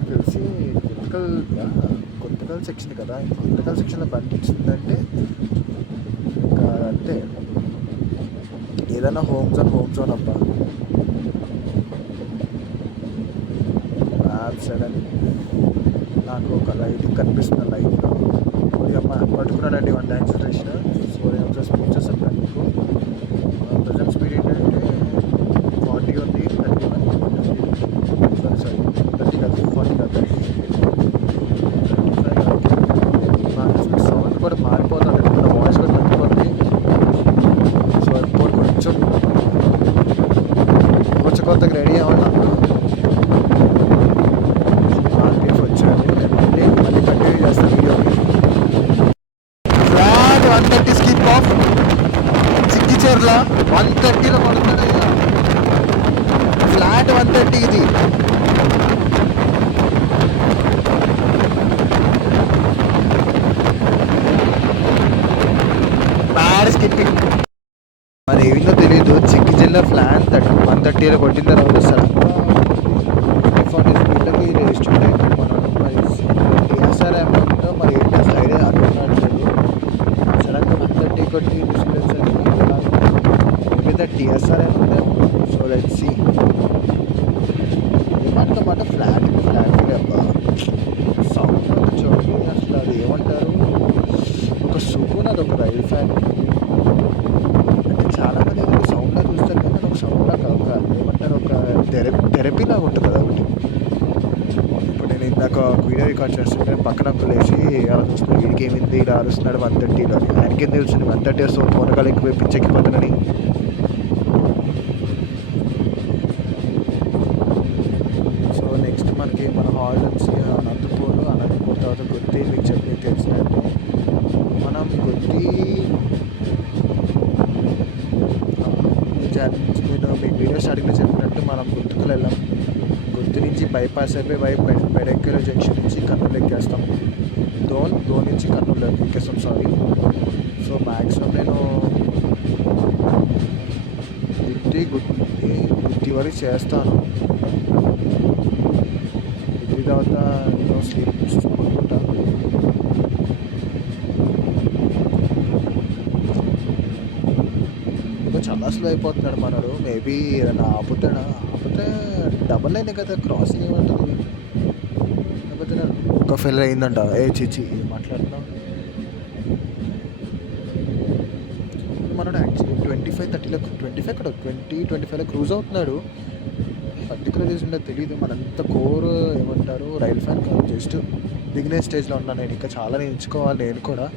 తెలిసి కొత్తకల్ సెక్షన్ కదా. కొత్తకల్ సెక్షన్లో బంధించిందంటే ఇంకా అంతే, ఏదైనా హోమ్ జోన్ అబ్బా. సడన్ నాకు ఒక లైట్ కనిపిస్తున్న లైట్లో అమ్మ పట్టుకున్నాడండి 1 యాక్సిలరేషన్. సో నేను ఒకసారి స్పీడ్ చేస్తాను మీకు. ప్రజెంట్ స్పీడ్ ఏంటంటే 40 ఉంది, 31 సారీ 30 కాదు 40 కాదు 35. సౌండ్ కూడా మారిపోతుంది, మన వాయిస్ కూడా తగ్గిపోతుంది. సో ఎప్పుడు కొంచెం కొత్తగా రెడీ అవ్వాలి. ఆర్పిఎఫ్ వచ్చాడు, నేను మళ్ళీ కంటిన్యూ చేస్తాను వీడియో. ఫ్లాట్ 130 స్కిప్ ఆఫ్ సిగ్నేచర్లా 130లో పడుతుంది. ఫ్లాట్ 130 ఇది. Bad skipping. మరి ఏమిందో తెలీదు, చిక్కి జిల్లా ఫ్లాన్ 130లో కొట్టిన తర్వాత సడన్గా 40 స్పీడ్లకి రేస్తుండే మనం. మరి డిఎస్ఆర్ ఏమంటో మరి ఏంటి అసలు ఐడియా అనుకున్నాడు. సడన్గా 130 కొట్టి డిస్ప్లేస్ అయితే డిఎస్ఆర్ ఏముందేమో. So let's see. ఏమంటమాట ఫ్లాట్ సౌండ్ చూడండి అసలు అది ఏమంటారు, ఒక సుకూన్, అది ఒక రైల్ ఫ్యాన్. చాలామంది ఒక సౌండ్లా చూస్తారు కానీ ఒక సౌండ్లా కాక ఏమంటారు, ఒక థెరపీ లాగా ఉంటుంది కదా ఒకటి. ఇప్పుడు నేను ఇందాక వీడియో రికార్డ్ చేస్తుంటే పక్కన లేచి అలా చూస్తున్నాడు, వీడికి ఏమింది ఇలా అరుస్తున్నాడు 130లో. ఆయనకి ఏం తెలుస్తుంది 130 వస్తూ కొనగాలు ఎక్కువ పిచ్చెక్కిపోతుందని. సో నెక్స్ట్ మనకి మన హాల్ నుంచి అనంతపూర్ తర్వాత గుత్తి. మీకు చెప్పి తెలిసినట్టు మనం గుత్తి నేను మీకు వీడియో స్టార్టింగ్లో చెప్పినట్టు మనం గుర్తుకు వెళ్ళాం. గుర్తు నుంచి బైపాస్ అయిపోయి పెడెక్కల జంక్షన్ నుంచి కర్నూలు ఎక్కేస్తాం. దోన్ నుంచి కర్నూలు ఎక్కేస్తాం సారీ. సో మ్యాక్సిమం నేను గుత్తి వరకు చేస్తాను. గుత్తి తర్వాత నేను స్లీప్ పడుకుంటాను. చాలా స్లో అయిపోతున్నాడు మనడు. మేబీ ఏదైనా ఆపితే డబల్ లైన్ కదా, క్రాసింగ్ ఏమంటుంది, లేకపోతే ఒక ఫెయిల్ అయిందంట. చిచ్చి మాట్లాడుతున్నాం. మనడు యాక్చువల్లీ 25 కదా 25లో క్రూజ్ అవుతున్నాడు. పర్టికులర్ రీజన్ తెలియదు. మనంత కోర్ ఏమంటారు రైల్ ఫ్యాన్ కాదు, జస్ట్ బిగినర్ స్టేజ్లో ఉన్నాను నేను. ఇంకా చాలా నేర్చుకోవాలి నేను కూడా.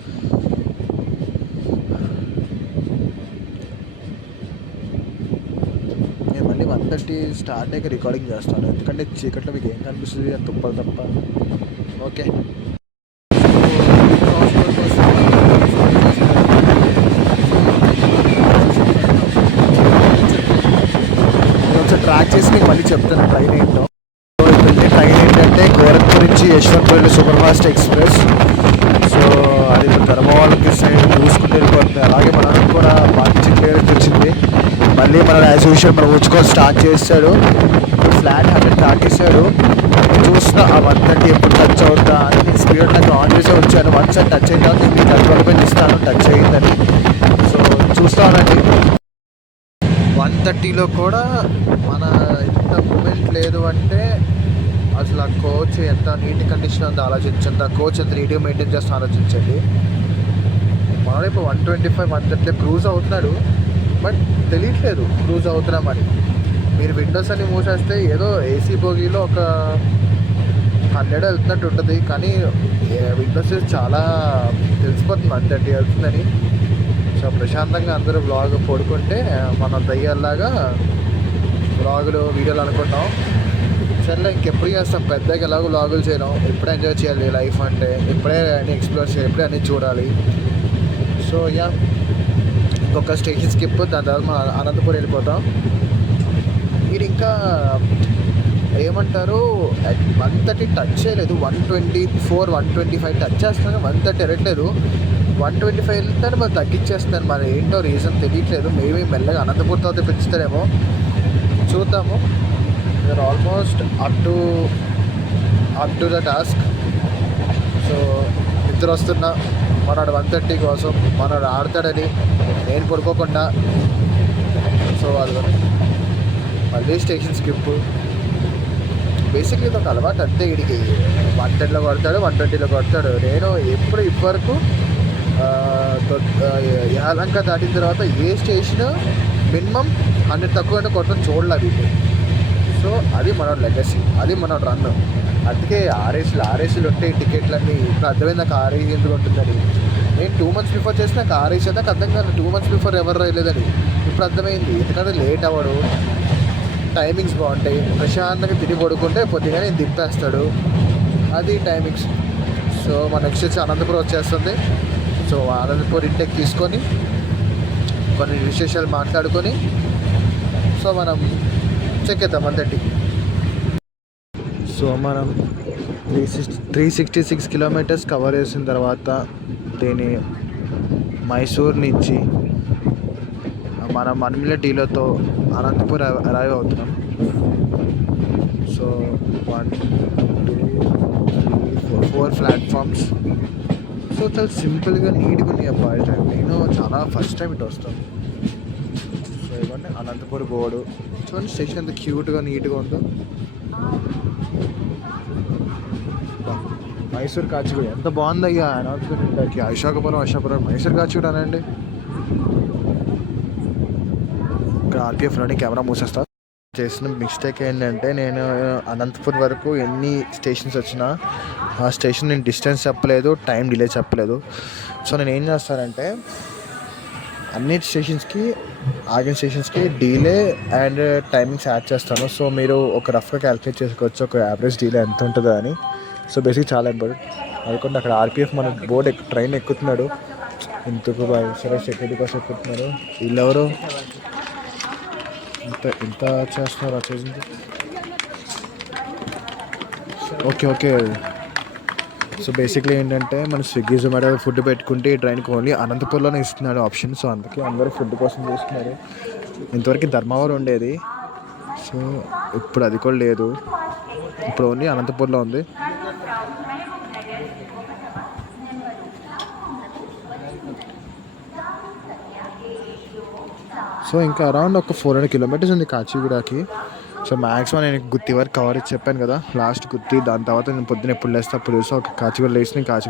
నేను మళ్ళీ 130 స్టార్ట్ అయ్యాక రికార్డింగ్ చేస్తాను, ఎందుకంటే చీకట్లో మీకు ఏం కనిపిస్తుంది అది తుప్పలు తప్ప. ఓకే ఒకసారి ట్రాక్ చేసి మీకు మళ్ళీ చెప్తాను ట్రైన్ ఏంటో. సో వెళ్ళే ట్రైన్ ఏంటంటే గోరఖ్పూర్ నుంచి Yesvantpur super fast express. So అది ధర్మవరంకి సైడ్ చూసుకుంటూ వెళ్ళిపోతుంది. అలాగే మనకు కూడా బాగా క్లియర్ వచ్చింది. మళ్ళీ మనం యాజ్ యూజువల్ మనం ఊచుకొని స్టార్ట్ చేస్తాడు. ఫ్లాట్ 100 దాటేసాడు. చూస్తున్నా ఆ 130 ఎప్పుడు టచ్ అవుతా అని నేను స్పీడ్ నాకు ఆన్ చేసి వచ్చాను. వన్స్ అది టచ్ అయిన తర్వాత నేను డెవలప్మెంట్ ఇస్తాను టచ్ అయ్యిందని. సో చూస్తానండి 130లో కూడా మన ఎంత మూమెంట్ లేదు అంటే అసలు ఆ కోచ్ ఎంత నీట్ కండిషన్ ఉందో ఆలోచించండి. ఆ కోచ్ ఎంత నీట్గా మెయింటైన్ చేస్తూ ఆలోచించండి. మన ఇప్పుడు 125 130 క్రూజ్ అవుతున్నాడు, బట్ తెలియట్లేదు క్రూజ్ అవుతున్నామని. మీరు విండోస్ అన్ని మూసేస్తే ఏదో ఏసీ బోగీలో ఒక 100 వెళ్తున్నట్టు ఉంటుంది, కానీ విండోస్ చాలా తెలిసిపోతుంది 130 వెళ్తుందని. సో ప్రశాంతంగా అందరూ వ్లాగ్ పడుకుంటే మనం దయ్యాల్లాగా వ్లాగులు వీడియోలు అనుకుంటాం. సరేలే ఇంకెప్పుడు చేస్తాం, పెద్దగా ఎలాగో వ్లాగులు చేయడం. ఎప్పుడే ఎంజాయ్ చేయాలి లైఫ్ అంటే, ఎప్పుడే అన్నీ ఎక్స్ప్లోర్ చేయాలి, ఎప్పుడే అన్నీ చూడాలి. సో యా ఇంకొక స్టేషన్ స్కిప్, దాని తర్వాత మనం అనంతపురం వెళ్ళిపోతాం. మీరు ఇంకా ఏమంటారు 130 టచ్ చేయలేదు, 124 125 టచ్ చేస్తున్నాను. 130 ఎరట్లేదు, 125 వెళ్తాను మరి తగ్గించేస్తాను. మరి ఏంటో రీజన్ తెలియట్లేదు. మేబీ మెల్లగా అనంతపురంతో పెంచుతారేమో, చూద్దాము. We're almost up to the task. So ఇద్దరు వస్తున్నా, మనోడు 130 కోసం మనోడు ఆడతాడని నేను పడుకోకుండా. సో అది మళ్ళీ స్టేషన్ స్కిప్. బేసిక్లీ ఇది ఒక అలవాటు అంతే. వీడికి 110లో కొడతాడు, 120లో కొడతాడు. నేను ఎప్పుడు ఇప్పటివరకు యలహంక దాటిన తర్వాత ఏ స్టేషన్ మినిమం 100 తక్కువ అంటే కొట్టడం చూడలే వీళ్ళు. సో అది మన లెగసీ, అది మన రన్. అందుకే ఆర్ఏసీలు ఉంటాయి టికెట్లన్నీ. ఇప్పుడు అర్థమైంది నాకు ఆర్ఏసీ ఎందుకు ఉంటుందని. నేను 2 months బిఫోర్ చేసి నాకు ఆర్ఏసీ అయితే నాకు అర్థం కాదు. 2 months బిఫోర్ ఎవరు రాయలేదని ఇప్పుడు అర్థమైంది. ఎందుకంటే లేట్ అవ్వడు, టైమింగ్స్ బాగుంటాయి, ప్రశాంతంగా తిరిగి పడుకుంటే పొద్దుగా నేను దింపేస్తాడు, అది టైమింగ్స్. సో మన నెక్స్ట్ వచ్చి అనంతపురం వచ్చేస్తుంది. సో అనంతపురం ఇంటెక్ తీసుకొని కొన్ని విశేషాలు మాట్లాడుకొని సో మనం చెక్కేద్దాం అంతటి. సో మనం 366 కిలోమీటర్స్ కవర్ చేసిన తర్వాత దీని మైసూర్ నుంచి మనం 1 minute డీలతో అనంతపూర్ అరైవ్ అవుతున్నాం. So 1 2 3 4 platforms. సో చాలా సింపుల్గా నీట్గా ఉన్నాయి అబ్బాయి. నేను చాలా ఫస్ట్ టైం ఇటు వస్తాను. సో ఇవన్నీ అనంతపూర్ బోర్డు చూడండి, స్టేషన్ ఎంత క్యూట్గా నీట్గా ఉందో. మైసూర్ కాచిగూడ ఎంత బాగుంది అయ్యా అనౌన్స్మెంట్. అశోకపురం మైసూర్ కాచిగూడ అనండి. ఇక్కడ ఆర్పిఎఫ్ లోని కెమెరా మూసేస్తా. చేసిన మిస్టేక్ ఏంటంటే నేను అనంతపూర్ వరకు ఎన్ని స్టేషన్స్ వచ్చినా ఆ స్టేషన్ నేను డిస్టెన్స్ చెప్పలేదు, టైం డిలే చెప్పలేదు. సో నేను ఏం చేస్తానంటే అన్ని స్టేషన్స్కి ఆగిన స్టేషన్స్కి డిలే అండ్ టైమింగ్స్ యాడ్ చేస్తాను. సో మీరు ఒక రఫ్గా క్యాలిక్యులేట్ చేసుకోవచ్చు ఒక యావరేజ్ డిలే ఎంత ఉంటుందో అని. సో బేసిక్ చాలా ఇంపార్టెంట్. అనుకుంటే అక్కడ ఆర్పిఎఫ్ మన బోర్డు ట్రైన్ ఎక్కుతున్నాడు. ఇంతకు సరే సెక్యూరిటీ కోసం ఎక్కుతున్నారు. వీళ్ళెవరు ఇంత చేస్తున్నారు వచ్చేసింది. ఓకే. సో బేసిక్లీ ఏంటంటే మనం స్విగ్గీ జొమాటో ఫుడ్ పెట్టుకుంటే ఈ ట్రైన్కి ఓన్లీ అనంతపూర్లోనే ఇస్తున్నాడు ఆప్షన్. సో అందుకే అందరూ ఫుడ్ కోసం చూస్తున్నారు. ఇంతవరకు ధర్మవరం ఉండేది, సో ఇప్పుడు అది కూడా లేదు. ఇప్పుడు ఓన్లీ అనంతపూర్లో ఉంది. సో ఇంకా అరౌండ్ ఒక 400 kilometers ఉంది కాచిగూడకి. సో మ్యాక్సిమం నేను గుత్తి వరకు కవర్ ఇచ్చి చెప్పాను కదా, లాస్ట్ గుత్తి. దాని తర్వాత నేను పొద్దున్న ఎప్పుడు లేస్తే అప్పుడు చూసి ఒక కాచిగూడ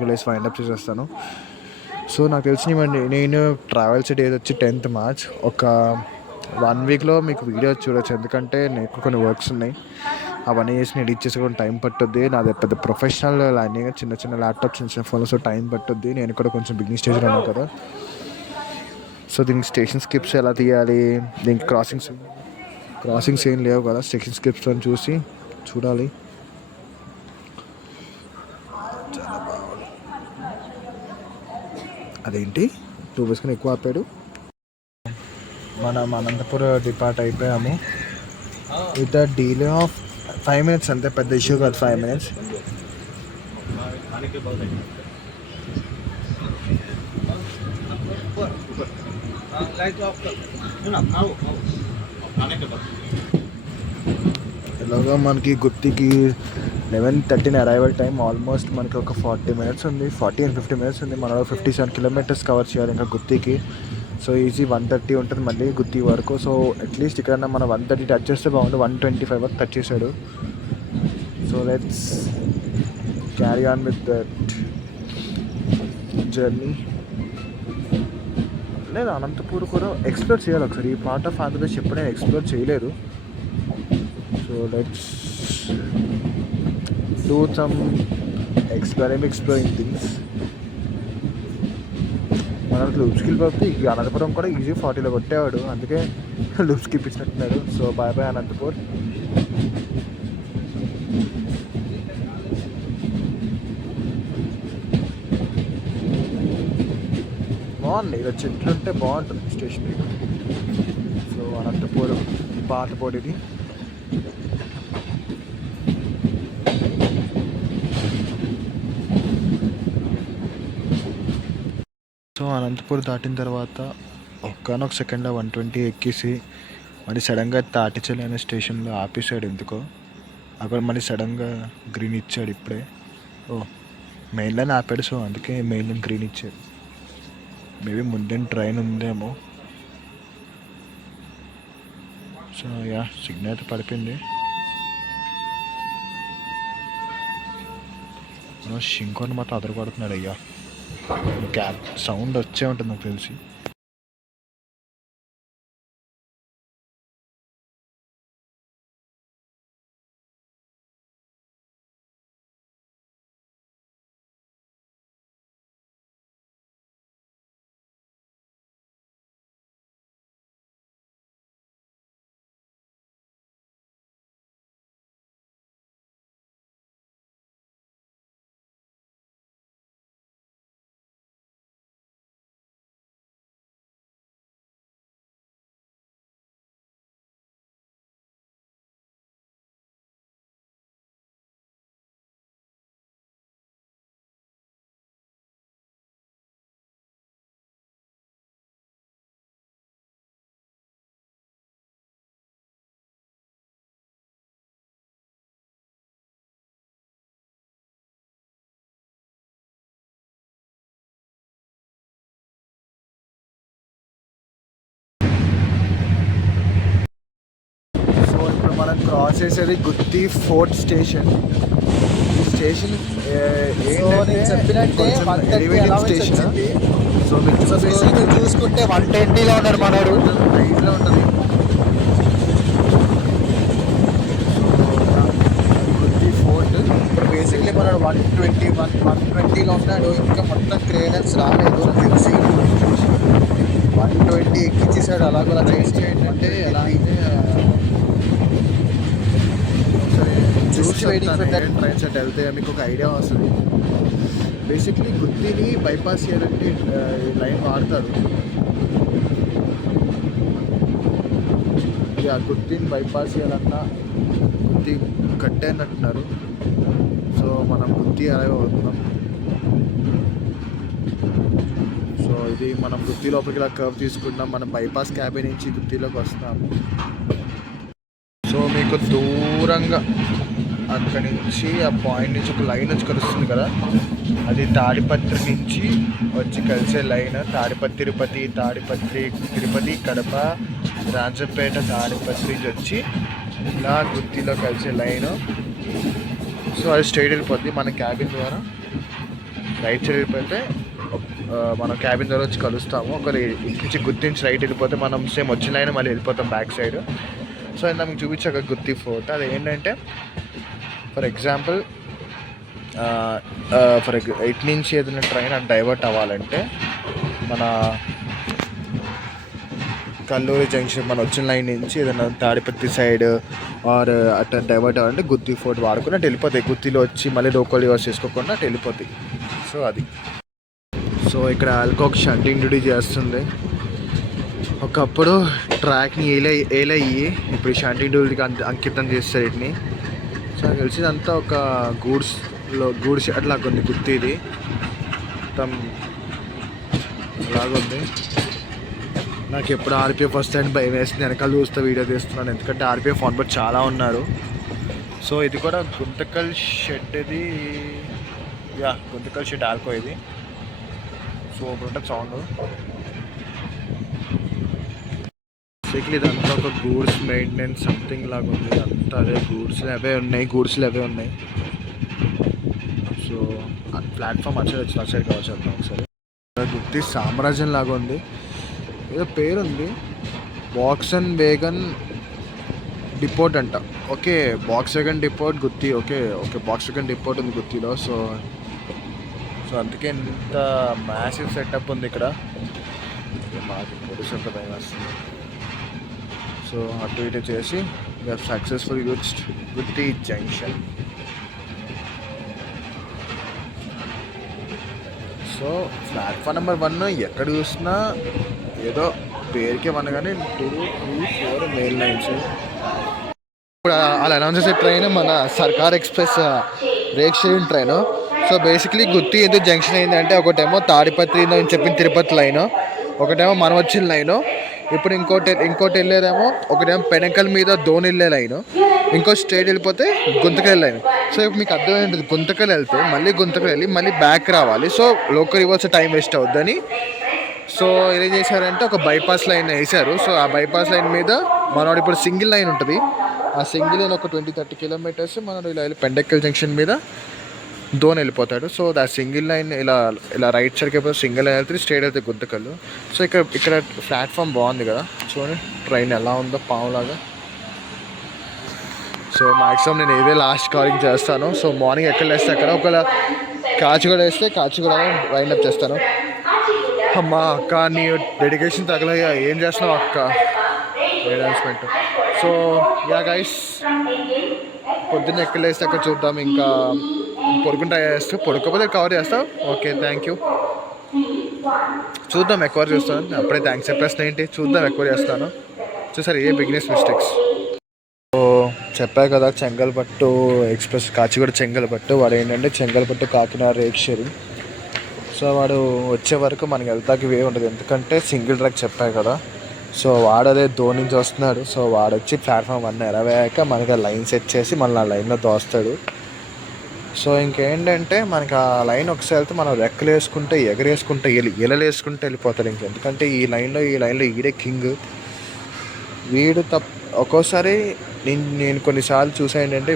లేసి ఫైండ్ అప్ చేసేస్తాను. సో నాకు తెలిసినవండి, నేను ట్రావెల్స్ డేట్ వచ్చి 10th March. ఒక 1 weekలో మీకు వీడియో చూడవచ్చు. ఎందుకంటే నాకు కొన్ని వర్క్స్ ఉన్నాయి, అవన్నీ చేసి ఎడిట్ చేసుకోవడం టైం పట్టుద్ది. నాది పెద్ద ప్రొఫెషనల్ ల్యాండింగ్, చిన్న ల్యాప్టాప్ చిన్న ఫోన్లో. సో టైం పట్టుద్ది. నేను కూడా కొంచెం బిగినింగ్ స్టేజ్లో ఉన్నాను కదా. సో దీనికి స్టేషన్ స్కిప్స్ ఎలా తీయాలి, దీనికి క్రాసింగ్స్ ఏం లేవు కదా, స్టేషన్ స్కిప్స్ అని చూడాలి. అదేంటి 2 బస్సుకొని ఎక్కువ ఆపాడు. మనం అనంతపురం డిపార్ట్ అయిపోయాము. విత్ డీలే ఆఫ్ 5 minutes అంతే, పెద్ద ఇష్యూ కాదు. 5 minutes. ఇలాగా మనకి గుత్తికి 11:13 అరైవల్ టైం. ఆల్మోస్ట్ మనకి ఒక 40 minutes ఉంది, 40 and 50 minutes ఉంది. మనం 57 kilometers కవర్ చేయాలి ఇంకా గుత్తికి. సో ఈజీ 130 ఉంటుంది మళ్ళీ గుత్తి వరకు. సో అట్లీస్ట్ ఇక్కడ మనం 130 టచ్ చేస్తే బాగుంది. 125 వరకు టచ్ చేశాడు. So let's carry on with that journey. లేదు, అనంతపూర్ కూడా ఎక్స్ప్లోర్ చేయాలి ఒకసారి. ఈ పార్ట్ ఆఫ్ ఆంధ్రప్రదేశ్ ఎప్పుడు నేను ఎక్స్ప్లోర్ చేయలేదు. So let's do some exploring things. మనకు లూప్ స్కిల్ పడితే ఈ అనంతపురం కూడా ఈజీ 40లో కొట్టేవాడు, అందుకే లూప్ స్కిప్ ఇచ్చినట్టున్నాడు. So bye Anantapur. బాగుంది, ఇలా చెట్లు ఉంటే బాగుంటుంది స్టేషన్. సో అనంతపురం పాతపోడిది. సో అనంతపూర్ దాటిన తర్వాత ఒక్కనొక సెకండ్లో 120 ఎక్కేసి మళ్ళీ సడన్గా తాటిచల్ అనే స్టేషన్లో ఆపేసాడు ఎందుకో. అక్కడ మళ్ళీ సడన్గా గ్రీన్ ఇచ్చాడు ఇప్పుడే. మెయిన్ లైన్ ఆపాడు, సో అందుకే మెయిన్ లైన్ గ్రీన్ ఇచ్చాడు. మేబీ ముందే ట్రైన్ ఉందేమో. సో సిగ్నల్ అయితే పడిపోయింది. షింకోని మాత్రం అదరపడుతున్నాడు అయ్యా. క్యాబ్ సౌండ్ వచ్చే ఉంటుంది నాకు తెలిసి. మనం క్రాస్ చేసేది గుత్తి ఫోర్ట్ స్టేషన్. ఈ స్టేషన్ చెప్పినట్టే స్టేషన్. సో మీరు చూసుకుంటే 120లో ఉన్నాడు మనోడు, హైట్లో ఉంటుంది గుత్తి ఫోర్ట్. ఇప్పుడు బేసిక్లీ మనోడు 120లో ఉన్నాడు. ఇంకా మొత్తం క్లియరెన్స్ రాలేదు నాకు తెలిసి. 120 ఎక్కించేసాడు అలాగలా చేసి. అంటే ఎలా అయితే చూసి waiting for that train set వెళ్తే మీకు ఒక ఐడియా వస్తుంది. బేసిక్లీ గుత్తిని బైపాస్ చేయాలంటే ఈ లైన్ వాడతారు. గుత్తిని బైపాస్ చేయాలన్నా గుత్తి కట్టేనట్టున్నారు. సో మనం గుత్తి అలాగే అవుతున్నాం. సో ఇది మనం గుత్తి లోపలికి ఇలా కర్వ్ తీసుకుంటాం. మనం బైపాస్ క్యాబిన్ నుంచి గుత్తిలోకి వస్తాం. సో మీకు దూరంగా అక్కడి నుంచి ఆ పాయింట్ నుంచి ఒక లైన్ వచ్చి కలుస్తుంది కదా, అది తాడిపత్రి నుంచి వచ్చి కలిసే లైన్. తిరుపతి కడప, రాజంపేట, తాడిపత్రి వచ్చి ఇలా గుత్తిలో కలిసే లైను. సో అది స్ట్రైట్ వెళ్ళిపోద్ది. మన క్యాబిన్ ద్వారా రైట్ సైడ్ వెళ్ళిపోతే మనం క్యాబిన్ ద్వారా వచ్చి కలుస్తాము. ఒకరి ఇంటి నుంచి గుత్తి నుంచి రైట్ వెళ్ళిపోతే మనం సేమ్ వచ్చిన లైన్ మళ్ళీ వెళ్ళిపోతాం బ్యాక్ సైడ్. సో అది మీకు చూపించాక గుత్తి ఫోర్ట్. అది ఏంటంటే ఫర్ ఎగ్జాంపుల్ ఇటు నుంచి ఏదైనా ట్రైన్ డైవర్ట్ అవ్వాలంటే మన కల్లూరి జంక్షన్ మన వచ్చిన లైన్ నుంచి ఏదైనా తాడిపత్రి సైడ్ ఆర్ అట్లా డైవర్ట్ అవ్వాలంటే గుత్తి ఫోర్ట్ వాడుకుని అటు వెళ్ళిపోతాయి. గుత్తిలో వచ్చి మళ్ళీ లోకల్ రివర్స్ చేసుకోకుండా అటు వెళ్ళిపోతాయి. సో అది. సో ఇక్కడ ఆల్కోక్ షంటింగ్ డ్యూటీ చేస్తుంది. ఒకప్పుడు ట్రాక్ని ఏలయ్యి ఇప్పుడు షంటింగ్ డ్యూటీకి అంకితం చేస్తారు వీటిని. సో నాకు తెలిసిందంతా ఒక గూడ్స్ అట్లాగా ఉంది గుత్తి. ఇది మొత్తం అలాగుంది. నాకు ఎప్పుడు ఆర్పిఎఫ్ వస్తాయని భయం వేస్తుంది. వెనకాల చూస్తే వీడియో తీస్తున్నాను, ఎందుకంటే ఆర్పిఎఫ్ ఆన్ బోర్డ్ చాలా ఉన్నారు. సో ఇది కూడా గుంతకల్ షెడ్. ఇది గుంతకల్ షెడ్ ఆల్కో ఇది. సో ఉంటుంది సౌండ్. బేసిక్లీ ఇదంతా ఒక గూడ్స్ మెయింటెనెన్స్ సంథింగ్ లాగా ఉంది. అంతా అదే గూడ్స్లో అవే ఉన్నాయి. సో ప్లాట్ఫామ్ వచ్చేది కావచ్చు అర్థం. ఒకసారి గుత్తి సామ్రాజ్యం లాగా ఉంది. ఏదో పేరుంది, బాక్స్ అండ్ వేగన్ డిపోర్ట్ అంట. ఓకే, బాక్స్ వేగన్ డిపోర్ట్ గుత్తి. ఓకే బాక్స్ వేగన్ డిపోర్ట్ ఉంది గుత్తిలో. సో అందుకే ఇంత మ్యాసివ్ సెటప్ ఉంది ఇక్కడ. మాకు పొడిసంత భయం వస్తుంది. సో అటు ఇటు చేసి వీఆర్ సక్సెస్ఫుల్ యూజ్డ్ గుత్తి జంక్షన్. సో ప్లాట్ఫామ్ నెంబర్ 1 ఎక్కడ చూసినా ఏదో పేరుకే 1 కానీ 2, 3, 4 మెయిన్ లైన్స్. ఇప్పుడు అలా అనౌన్స్ చేసే ట్రైన్ మన Circar express rake station train. So basically Gooty ఎందుకు జంక్షన్ అయింది అంటే, ఒకటేమో తాడిపత్రి అని చెప్పిన తిరుపతి లైను, ఒకటేమో మనం వచ్చిన లైను. ఇప్పుడు ఇంకోటి వెళ్ళేదేమో ఒకటేమో పెనకల్ మీద ధోని వెళ్ళే లైను, ఇంకో స్ట్రైట్ వెళ్ళిపోతే గుంతకల్ లైన్. సో ఇప్పుడు మీకు అర్థమైంటుంది, గుంతకల్ వెళ్తే మళ్ళీ గుంతకల్ వెళ్ళి మళ్ళీ బ్యాక్ రావాలి. So local reverse time waste అవుద్దని సో ఏం చేశారంటే ఒక బైపాస్ లైన్ వేశారు. సో ఆ బైపాస్ లైన్ మీద మనోడు ఇప్పుడు సింగిల్ లైన్ ఉంటుంది. ఆ సింగిల్ లైన్ ఒక 20-30 కిలోమీటర్స్ మనోడు ఇలా పెండెక్కల్ జంక్షన్ మీద దోన్ వెళ్ళిపోతాడు. సో దా సింగిల్ లైన్ ఇలా ఇలా రైట్ సైడ్కి అయిపోతే సింగిల్ లైన్ వెళ్తే స్ట్రేట్ అయితే గుంతకల్లు. సో ఇక్కడ ప్లాట్ఫామ్ బాగుంది కదా, చూడండి ట్రైన్ ఎలా ఉందో పావులాగా. సో మ్యాక్సిమం నేను ఇదే లాస్ట్ కాలింగ్ చేస్తాను. సో మార్నింగ్ ఎక్కడ వేస్తే అక్కడ, ఒకవేళ కాచిగూడ వేస్తే కాచిగూడ వైండ్ అప్ చేస్తాను. అమ్మా అక్క, నీ డెడికేషన్ తగలయ్యా, ఏం చేస్తున్నావు అక్క అనౌన్స్మెంట్. సో యా గైస్, పొద్దున్న ఎక్కడ వేస్తే అక్కడ చూద్దాం. ఇంకా పడుకుంటా చేస్తూ, పడుకోకపోతే కవర్ చేస్తావు. Okay, thank you. చూద్దాం ఎక్కువ చేస్తాను. అప్పుడే థ్యాంక్స్ చెప్పేస్తున్నా ఏంటి, చూద్దాం ఎక్కువ చేస్తాను. చూసారు ఏ బిగినెస్ మిస్టేక్స్. సో చెప్పా కదా, చెంగల్పట్టు ఎక్స్ప్రెస్ కాచిగూడ చెంగల్పట్టు. వాడు ఏంటంటే Chengalpattu Kakinada rake sharing. So వాడు వచ్చే వరకు మనకి వెళ్తాకి వే ఉండదు, ఎందుకంటే సింగిల్ ట్రాక్ చెప్పా కదా. సో వాడు అదే దోని నుంచి వస్తున్నాడు. సో వాడు వచ్చి ప్లాట్ఫామ్ 1 ఎరవేయాక మనకి లైన్ సెట్ చేసి మళ్ళీ ఆ లైన్లో దోస్తాడు. సో ఇంకేంటంటే మనకి ఆ లైన్ ఒకసారి వెళ్తే మనం రెక్కలు వేసుకుంటే ఎగరేసుకుంటే ఇలలు వేసుకుంటే వెళ్ళిపోతాడు. ఎందుకంటే ఈ లైన్లో ఈడే కింగ్. వీడు ఒక్కోసారి నేను కొన్నిసార్లు చూసా ఏంటంటే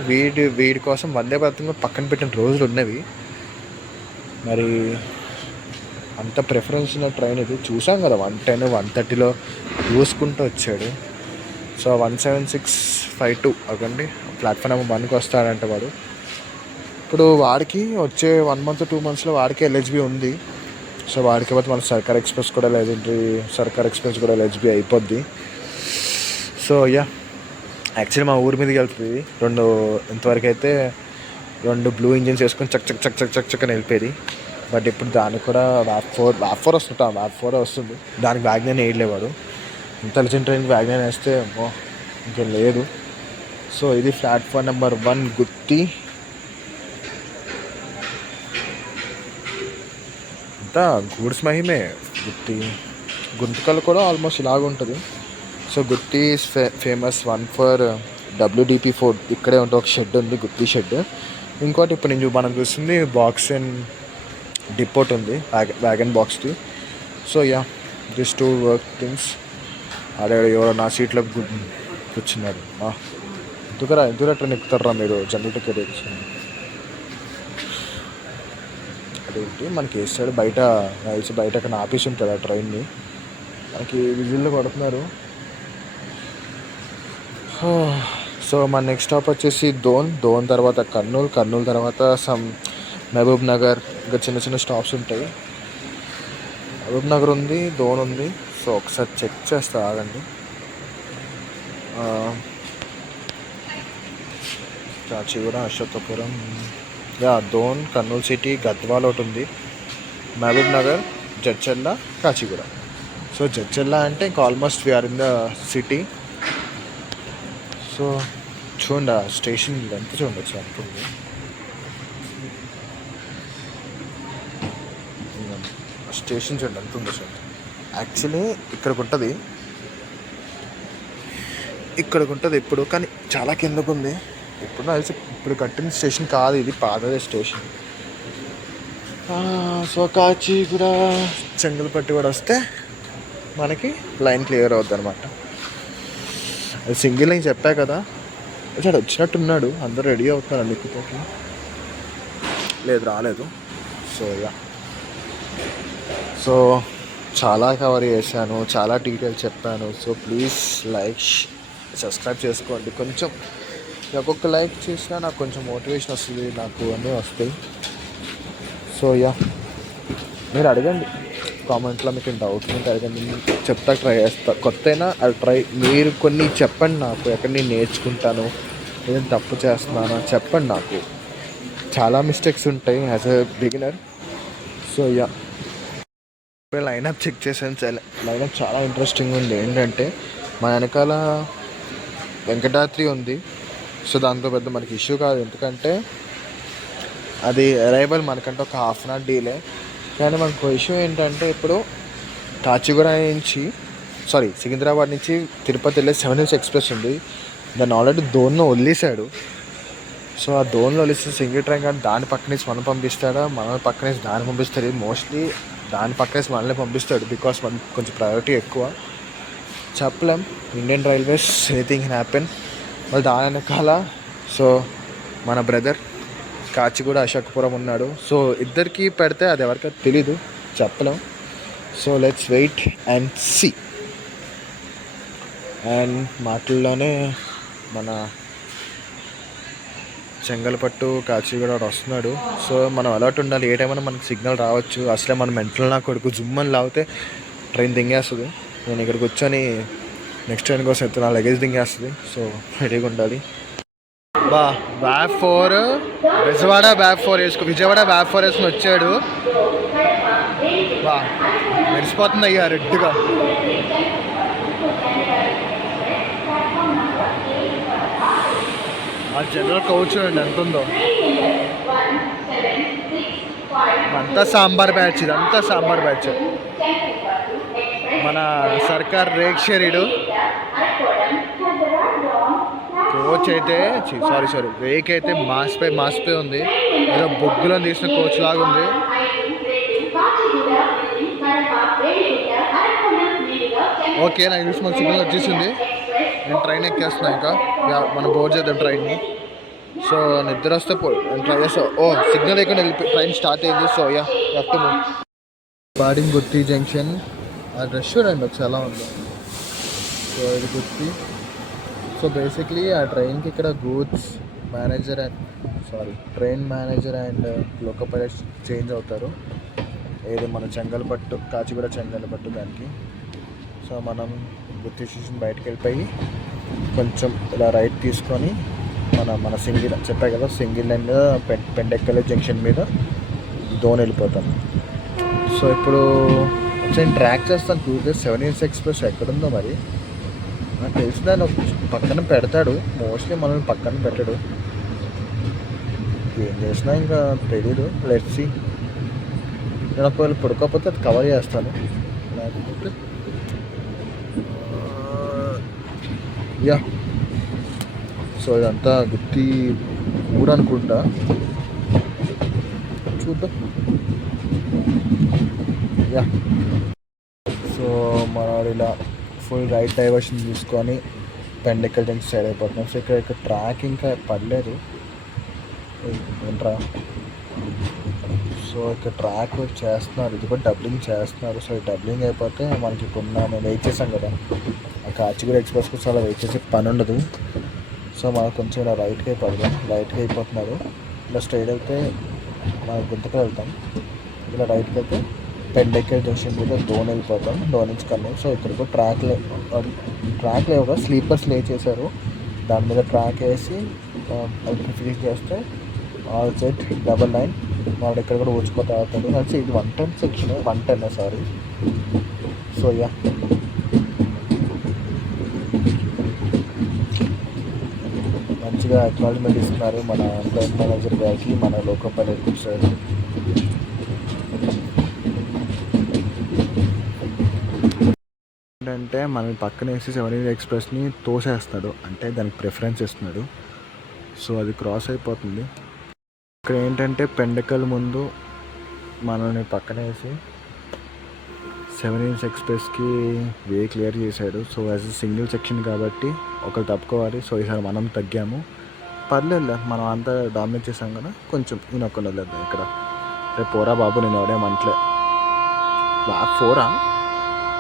వీడి కోసం వందే భారతం పక్కన పెట్టిన రోజులు ఉన్నవి. మరి అంత ప్రిఫరెన్స్ ఉన్న ట్రైన్ ఇది. చూసాం కదా 110, 130లో చూసుకుంటూ వచ్చాడు. సో 17652 అవ్వండి ప్లాట్ఫామ్ 1కి వస్తాడంట వాడు. ఇప్పుడు వాడికి వచ్చే 1 month 2 monthsలో వాడికి ఎల్హెచ్బి ఉంది. సో వాడికి పోతే మన సర్కార్ ఎక్స్ప్రెస్ కూడా ఎల్హెచ్బి అయిపోద్ది. సో యా, యాక్చువల్లీ మా ఊరి మీదకి వెళ్తుంది. ఇంతవరకు అయితే 2 బ్లూ ఇంజిన్స్ వేసుకొని చక్ అని వెళ్ళిపోయేది. బట్ ఇప్పుడు దానికి కూడా వ్యాప్ ఫోర్ వస్తుంది. దానికి వ్యాగ్నైన్ వేయలేవాడు. ఇంటెలిజెంట్ ట్రైన్కి వ్యాగ్నైన్ వేస్తే ఇంకేం లేదు. సో ఇది ప్లాట్ఫామ్ నెంబర్ 1 గుత్తి. అంతా గూడ్స్ మహిమే. గుంతకల్ కూడా ఆల్మోస్ట్ ఇలాగ ఉంటుంది. So Gooty is famous 1 for WDP4. ఇక్కడే ఉంటే ఒక షెడ్ ఉంది, గుత్తి షెడ్. ఇంకోటి ఇప్పుడు మనం చూస్తుంది బాక్స్ అండ్ డిపోట్ ఉంది, వ్యాగన్ బాక్స్ది. So yeah, this 2 work things. ఎవరో నా సీట్లో కూర్చున్నాడు. ఎందుకు ట్రైన్ ఎక్కుతారా మీరు, జనరల్ టికెట్ వేసుకుని. అదేంటి మనకి వేస్తాడు బయట రైల్స్ బయట అక్కడ ఆపేసి ఉంటుంది ఆ ట్రైన్ని. మనకి విజిల్లో కొడుతున్నారు. సో మన నెక్స్ట్ స్టాప్ వచ్చేసి దోన్ తర్వాత కర్నూలు తర్వాత మహబూబ్ నగర్, ఇంకా చిన్న స్టాప్స్ ఉంటాయి. మహబూబ్ నగర్ ఉంది, దోన్ ఉంది. సో ఒకసారి చెక్ చేస్తా ఆగండి. కాచిగూడ, అశోకపురం, దోన్, కర్నూలు సిటీ, గద్వాల్ ఒకటి ఉంది, మహబూబ్ నగర్, జడ్చర్ల, కాచిగూడ. సో జడ్చర్ల అంటే ఇంకా almost we're in the city. So చూడండి ఆ స్టేషన్ ఎంత చూడవచ్చు అనుకుంది. స్టేషన్ చూడండి ఎంత ఉందో చూడండి. యాక్చువల్లీ ఇక్కడికి ఉంటుంది ఇప్పుడు, కానీ చాలా కిందకు ఉంది. ఇప్పుడు కట్టిన స్టేషన్ కాదు ఇది, పాతదే స్టేషన్. సో కాచిగూడ చెంగల్పట్టు కూడా వస్తే మనకి లైన్ క్లియర్ అవుద్ది అనమాట. అది సింగిల్ లైన్ చెప్పా కదా, వచ్చినట్టున్నాడు. అందరూ రెడీ అవుతున్నారు అందుకుపోతే. లేదు రాలేదు. సో యా, సో చాలా కవర్ చేశాను, చాలా డీటెయిల్స్ చెప్పాను. సో ప్లీజ్ లైక్, సబ్స్క్రైబ్ చేసుకోండి. కొంచెం ఒక్కొక్క లైక్ చేసినా నాకు కొంచెం మోటివేషన్ వస్తుంది, నాకు అన్నీ వస్తాయి. సో యా, మీరు అడగండి కామెంట్లో, మీకు డౌట్ ఉంటే అడగండి, చెప్తా, ట్రై చేస్తా. కొత్త అయినా అది ట్రై. మీరు కొన్ని చెప్పండి నాకు, ఎక్కడ నేను నేర్చుకుంటాను, ఏదైనా తప్పు చేస్తున్నానో చెప్పండి నాకు. చాలా మిస్టేక్స్ ఉంటాయి as a beginner. So yeah, lineup check చేసాను. లైనప్ చాలా ఇంట్రెస్టింగ్ ఉంది. ఏంటంటే మా వెనకాల వెంకటాద్రి ఉంది. సో దాంతో పెద్ద మనకి ఇష్యూ కాదు, ఎందుకంటే అది అరైవల్ మనకంటే ఒక ½ hour డీలే. కానీ మనకు ఇష్యూ ఏంటంటే ఇప్పుడు కాచిగూడ నుంచి సికింద్రాబాద్ నుంచి తిరుపతి వెళ్ళే 7 Hills ఎక్స్ప్రెస్ ఉంది. దాన్ని ఆల్రెడీ దోన్లో వదిలేశాడు. సో ఆ దోన్లో వదిలేస్తే సింగిల్ ట్రైన్ కానీ దాని పక్క నుంచి మనం పంపిస్తాడా, మన పక్క నుంచి దాన్ని పంపిస్తాడు. మోస్ట్లీ దాని పక్క నుంచి మనల్ని పంపిస్తాడు, బికాస్ మనకి కొంచెం ప్రయారిటీ ఎక్కువ. చెప్పలేం, ఇండియన్ రైల్వేస్ ఎనీథింగ్ హ్యాపెన్. మళ్ళీ దాని వెనకాల సో మన బ్రదర్ కాచిగూడ అశోకపురం ఉన్నాడు. సో ఇద్దరికి పెడితే అది ఎవరికీ తెలీదు, చెప్పలేం. So let's wait and see. And మాటల్లోనే మన చెంగల్పట్టు కాచిగూడ వస్తున్నాడు. సో మనం అలర్ట్ ఉండాలి, ఏ టైమైనా మనకి సిగ్నల్ రావచ్చు. అసలే మనం మెంటల్ నా కొడుకు జుమ్మని లాగితే ట్రైన్ దింగేస్తుంది. నేను ఇక్కడ కూర్చొని నెక్స్ట్ ట్రైన్ కోసం ఎత్తున్నా, లగేజ్ దింగేస్తుంది. సో రెడీగా ఉండాలి. బ్యాగ్ 4 విజయవాడ బ్యాగ్ 4 వేసుకుని వచ్చాడు. మెరిసిపోతుంది అయ్యా రెడ్గా. ఆ జనరల్ కౌచ్ చూడండి ఎంత ఉందో. అంతా సాంబార్ బ్యాచ్, ఇదంతా సాంబార్ బ్యాచ్. మన సర్కార్ రేక్షరీడు కోచ్ అయితే సారీ రేక్ అయితే మాసిపోయి ఉంది. ఏదో బొగ్గులను తీసిన కోచ్ లాగా ఉంది. ఓకే, నాకు చూసి మన సిగ్నల్ వచ్చేసింది. నేను ట్రైన్ ఎక్కేస్తున్నా. ఇంకా మనం బోర్డ్ చేద్దాం ట్రైన్ని. సో నిద్ర వస్తే నేను ట్రై చేస్తా. సిగ్నల్ లేకుండా ట్రైన్ స్టార్ట్ అయింది. సో బాడింగ్ గుత్తి జంక్షన్. ఆ రష్ చూడండి ఒకసారి ఎలా ఉందో. సో ఇది గుత్తి. సో బేసిక్లీ ఆ ట్రైన్కి ఇక్కడ goods manager train manager and loco pilot change అవుతారు. ఏది మన చెంగల్పట్టు కాచిగూడ చెంగల్పట్టు దానికి. సో మనం గుత్తి స్టేషన్ బయటకు వెళ్ళిపోయి కొంచెం ఇలా రైట్ తీసుకొని మన సింగిల్ చెప్పా కదా, సింగిల్ లైన్ పెండెక్కల జంక్షన్ మీద దోన్ వెళ్ళిపోతాం. సో ఇప్పుడు నేను ట్రాక్ చేస్తాను చూస్తే 7 ఎక్స్ప్రెస్ ఎక్కడుందో మరి నాకు తెలిసి దాన్ని పక్కన పెడతాడు. మోస్ట్లీ మనల్ని పక్కన పెట్టాడు. ఏం చేసినా ఇంకా తెలీదు. Let's see. నేను ఒకవేళ పడుకోకపోతే అది కవర్ చేస్తాను, లేకపోతే సో ఇదంతా గుత్తి ఊరు అనుకుంటా, చూద్దాం. సో మనవాడు ఇలా ఫుల్ రైట్ డైవర్షన్ తీసుకొని పెండెక్కల్ జంక్షన్ సైడ్ అయిపోతున్నాం. సో ఇక్కడ ట్రాక్ ఇంకా పడలేదు ఏంట్రా. సో ఇక్కడ ట్రాక్ చేస్తున్నారు, ఇది కూడా డబ్లింగ్ చేస్తున్నారు. సో ఈ డబ్లింగ్ అయిపోతే మనకి ఇప్పుడు మేము వెయిట్ చేసాం కదా, ఆ కాచిగూడ ఎక్స్ప్రెస్ కోసం అలా వెయిట్ చేసే పని ఉండదు. సో మనకు కొంచెం ఇలా రైట్గా అయిపోతున్నారు. ఇలా స్ట్రైట్ అయితే మనం గుంతకు వెళ్తాం, ఇలా రైట్కి అయితే పెండెక్కల్ జంక్షన్ మీద డోన్ వెళ్ళిపోతాం. డోన్ నుంచి కన్నాం. సో ఇక్కడ ట్రాక్ లేవుగా, స్లీపర్స్ లే చేశారు. దాని మీద ట్రాక్ వేసి అది ఫినిష్ చేస్తే ఆల్ సెట్ 99. వాడు ఇక్కడ కూడా ఊచిపోతా అవుతాడు. కలిసి ఇది 110 సెక్షన్, 110 సారీ. సో మంచిగా అక్నాలజ్మెంట్ ఇస్తున్నారు మన ట్రైన్ మేనేజర్ గారికి, మన లోకో పైలట్ సార్. ఏంటంటే మనం పక్కన వేసి 7 ఎక్స్ప్రెస్ని తోసేస్తాడు, అంటే దానికి ప్రిఫరెన్స్ ఇస్తున్నాడు. సో అది క్రాస్ అయిపోతుంది. ఇక్కడ ఏంటంటే పెండెక్కల్ ముందు మనల్ని పక్కన వేసి 7 ఎక్స్ప్రెస్కి వే క్లియర్ చేశాడు. So as a single section కాబట్టి ఒకరు తప్పుకోవాలి. సో ఈసారి మనం తగ్గాము, పర్లేదు. మనం అంతా డామినేట్ చేసాం కదా, కొంచెం నేను ఒక్కరు వదిలేద్దాం. ఇక్కడ రేపు పోరా బాబు, నేను ఎవడేమంటలే. బ్యాగ్ 4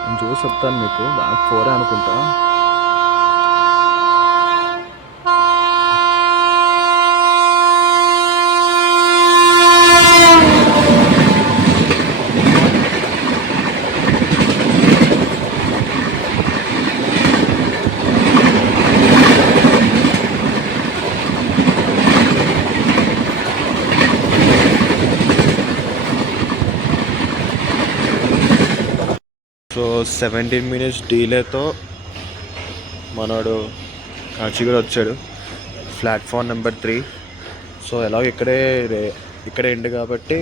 నేను చూసి చెప్తాను మీకు. బ్యాగ్ 4 అనుకుంటా. సో 17 minutes డీలేతో మనోడు కాచిగూడ వచ్చాడు, ప్లాట్ఫామ్ నెంబర్ 3. సో ఎలాగో ఇక్కడే ఎండ్ కాబట్టి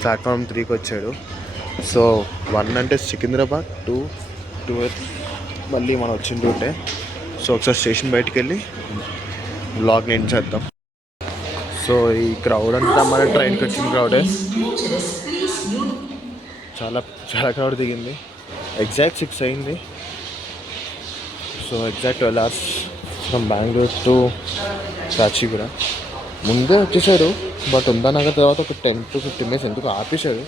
ప్లాట్ఫామ్ 3కి వచ్చాడు. సో 1 అంటే సికింద్రాబాద్, 2 మళ్ళీ మనం వచ్చిన రూటే. సో ఒకసారి స్టేషన్ బయటికి వెళ్ళి వ్లాగ్ ఎండ్ చేద్దాం. సో ఈ క్రౌడ్ అంతా మన ట్రైన్కి వచ్చిన క్రౌడే. చాలా క్రౌడ్ దిగింది. ఎగ్జాక్ట్ 6 అయింది. So exact 12 hours from Bengaluru to Kacheguda. ముందే వచ్చేసాడు, బట్ ఉందనగా తర్వాత ఒక 10 to 15 minutes ఎందుకు ఆపేశాడు.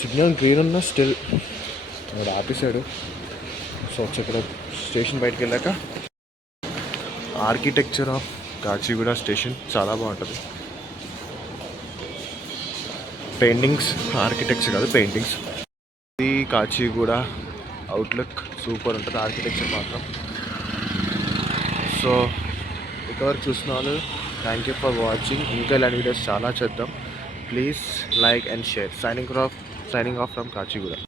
సిగ్నల్ గ్రీన్ ఉన్నా స్టిల్ వాడు ఆపేశాడు. సో ఇక్కడ స్టేషన్ బయటకు వెళ్ళాక ఆర్కిటెక్చర్ ఆఫ్ కాచిగూడ స్టేషన్ చాలా బాగుంటుంది. పెయింటింగ్స్, ఆర్కిటెక్చర్ కాదు పెయింటింగ్స్. ఇది కాచిగూడ అవుట్లుక్ సూపర్ ఉంటుంది, ఆర్కిటెక్చర్ మాత్రం. సో ఇంతవరకు చూసిన వాళ్ళు థ్యాంక్ యూ ఫర్ వాచింగ్. ఇంకా ఇలాంటి వీడియోస్ చాలా చేద్దాం. Please like and share. Signing off from Kachiguda.